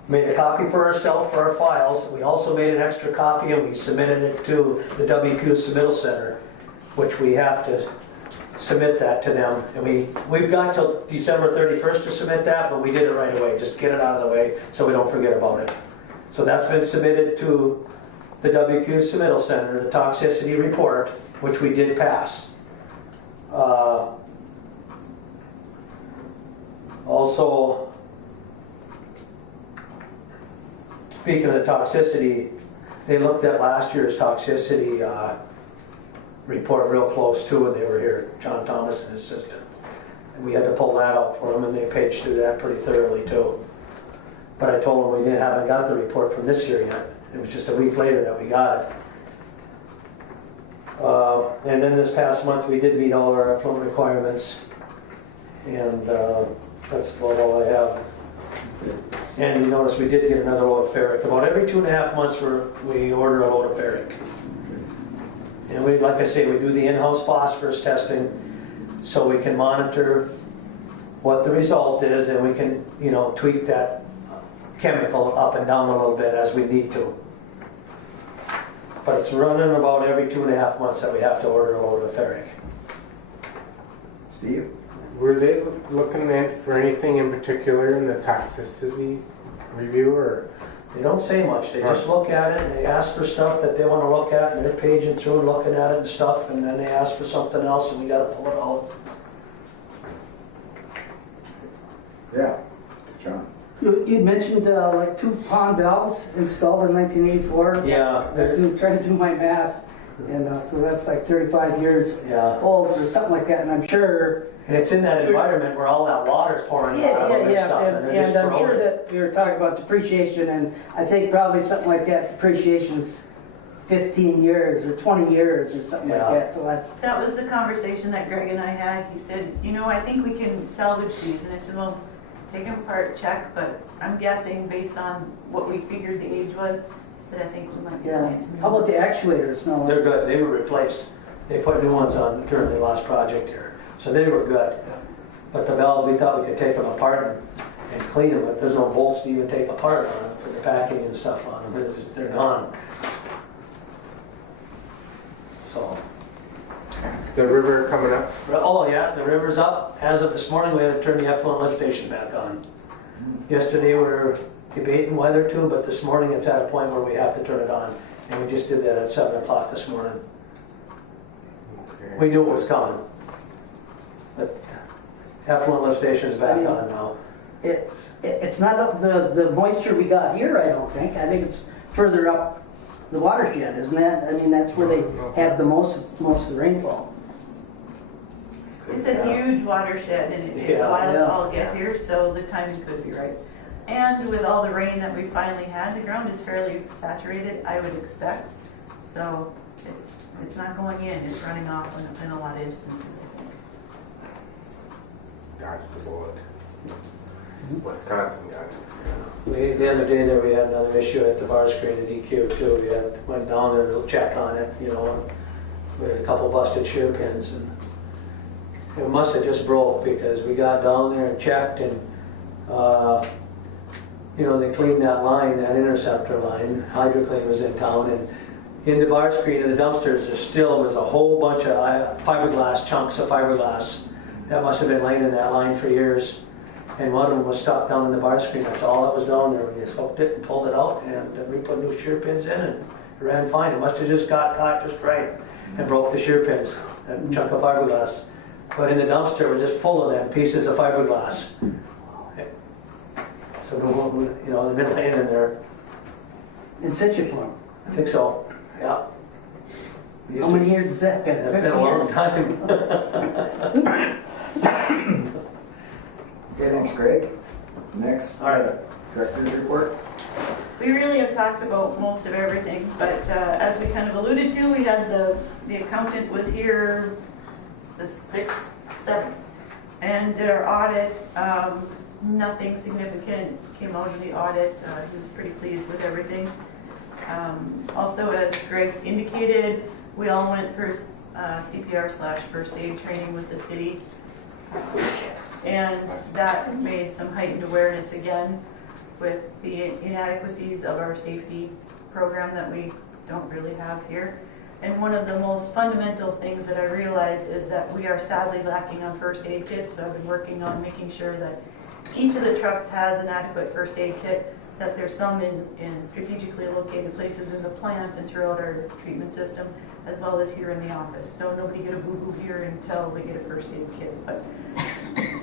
made a copy for ourselves for our files. We also made an extra copy and we submitted it to the WQ Submittal Center, which we have to submit that to them. And we've got till December 31st to submit that, but we did it right away, just get it out of the way so we don't forget about it. So that's been submitted to the WQ Submittal Center, the toxicity report, which we did pass. Also, speaking of the toxicity, they looked at last year's toxicity report real close too when they were here, John Thomas and his assistant. And we had to pull that out for them, and they paged through that pretty thoroughly too. But I told them we haven't got the report from this year yet. It was just a week later that we got it. And then this past month we did meet all our effluent requirements, and that's about all I have. And you notice we did get another load of ferric. About every 2.5 months we order a load of ferric. And we, like I say, we do the in-house phosphorus testing so we can monitor what the result is, and we can, tweak that chemical up and down a little bit as we need to. But it's running about every 2.5 months that we have to order a load of ferric. Steve? Were they looking at for anything in particular in the toxicity review, or? They don't say much. They just look at it and they ask for stuff that they want to look at, and they're paging through and looking at it and stuff, and then they ask for something else and we got to pull it out. Yeah. John? You'd mentioned like 2 pond valves installed in 1984. Yeah. I'm trying to do my math, and so that's like 35 years Yeah. old or something like that, and I'm sure... And it's in that environment where all that water's pouring out of it and stuff, and they're just and I'm sure growing. that we were talking about depreciation, and I think probably something like that, depreciation's 15 years or 20 years or something like that, so that's... That was the conversation that Greg and I had. He said, I think we can salvage these. And I said, well, take them apart, check, but I'm guessing based on what we figured the age was, I said, I think we might be buying some new How about the ones. actuators? No, They're good. They were replaced. They put new ones on during the last project here. So they were good. But the valves, we thought we could take them apart and clean them, but there's no bolts to even take apart on them for the packing and stuff on them. They're gone. So, Is the river coming up? oh yeah, the river's up. As of this morning, we had to turn the effluent lift station back on. Yesterday we were debating whether to, but this morning it's at a point where we have to turn it on. And we just did that at 7 o'clock this morning. Okay. We knew it was coming. But effluent lift station's back on now. it's not up the moisture we got here, I don't think. I think it's further up the watershed, isn't that? I mean, that's where they had the most of the rainfall. It's a huge watershed, and it takes a while to all get here, so the timing could be right. And with all the rain that we finally had, the ground is fairly saturated, I would expect. So it's not going in, it's running off in a lot of instances, I think. Dodge the bullet. Wisconsin got it. The other day there we had another issue at the bar screen at EQ too. We went down there to check on it, and we had a couple busted shear pins, and it must have just broke because we got down there and checked, and they cleaned that line, that interceptor line. HydroClean was in town, and in the bar screen of the dumpsters there still was a whole bunch of fiberglass, chunks of fiberglass that must have been laying in that line for years. And one of them was stuck down in the bar screen. That's all that was down there. We just hooked it and pulled it out, and we put new shear pins in, and it ran fine. It must have just got caught just right and broke the shear pins, that chunk of fiberglass. But in the dumpster, it was just full of them pieces of fiberglass. So, you know, they've been laying in there. In situ form. I think so, yeah. We used How to- many years has that been? It's been a 50 long years? time. Okay, thanks, Greg. Next, All right. director's report. We really have talked about most of everything, but as we kind of alluded to, we had the accountant was here the 6th, 7th, and did our audit. Nothing significant came out of the audit. He was pretty pleased with everything. Also, as Greg indicated, we all went for CPR/first aid training with the city. And that made some heightened awareness again with the inadequacies of our safety program that we don't really have here. And one of the most fundamental things that I realized is that we are sadly lacking on first aid kits. So I've been working on making sure that each of the trucks has an adequate first aid kit, that there's some in strategically located places in the plant and throughout our treatment system, as well as here in the office. So nobody get a boo-boo here until we get a first aid kit. But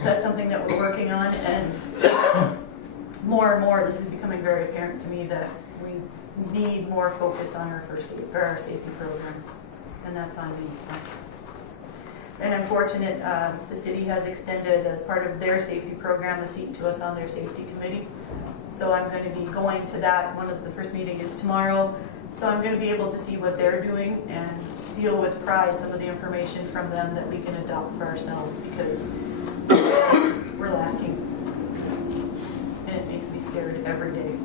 that's something that we're working on, and more and more this is becoming very apparent to me that we need more focus on our first aid, or our safety program, and that's on me. So. And I'm fortunate the city has extended, as part of their safety program, a seat to us on their safety committee. So I'm going to be going to that. One of the first meeting is tomorrow. So I'm going to be able to see what they're doing and steal with pride some of the information from them that we can adopt for ourselves, because we're lacking. And it makes me scared every day.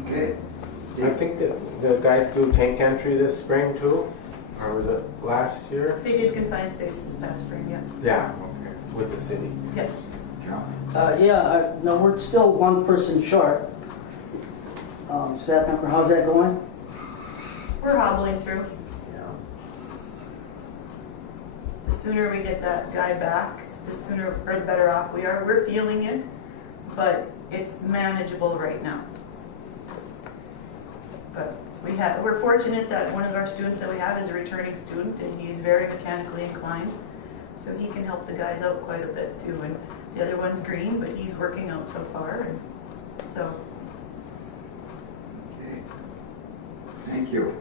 Okay. I think that the guys do tank entry this spring too, or was it last year? They did confined space this past spring, yeah. Yeah, okay, with the city. Yeah. Yeah, no, we're still one person short. Staff member, how's that going? We're hobbling through. The sooner we get that guy back, the sooner or the better off we are. We're feeling it, but it's manageable right now. But we're fortunate that one of our students that we have is a returning student, and he's very mechanically inclined, so he can help the guys out quite a bit too. And the other one's green, but he's working out so far, and so. Okay. Thank you.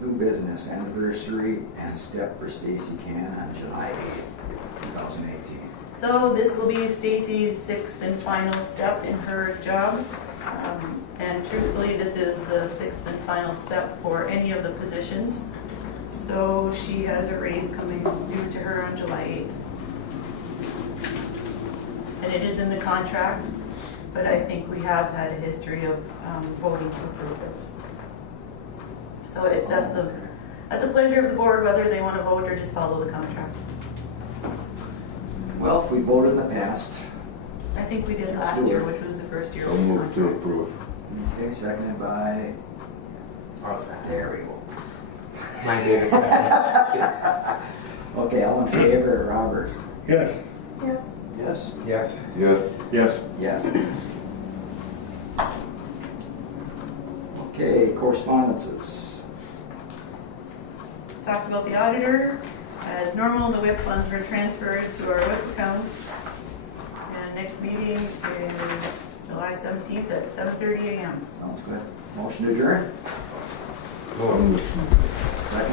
New business, anniversary and step for Stacy Can on July 8th, 2018. So this will be Stacy's 6th and final step in her job. And truthfully, this is the 6th and final step for any of the positions. So she has a raise coming due to her on July 8th. And it is in the contract, but I think we have had a history of voting to approve those. So it's at the pleasure of the board whether they want to vote or just follow the contract. Well, if we voted in the past. I think we did Let's last do year, it. which was the first year. So of the move to contract. approve. Okay, seconded by, there we go. My data set. Okay, all in favor, Robert? Yes. Yes. Yes. Yes. Yes. Yes. Yes. Okay, correspondences. Talked about the auditor. As normal, the WIP funds were transferred to our WIP account. And next meeting is July 17th at 7:30 a.m. Sounds good. Motion to adjourn? Well, Second.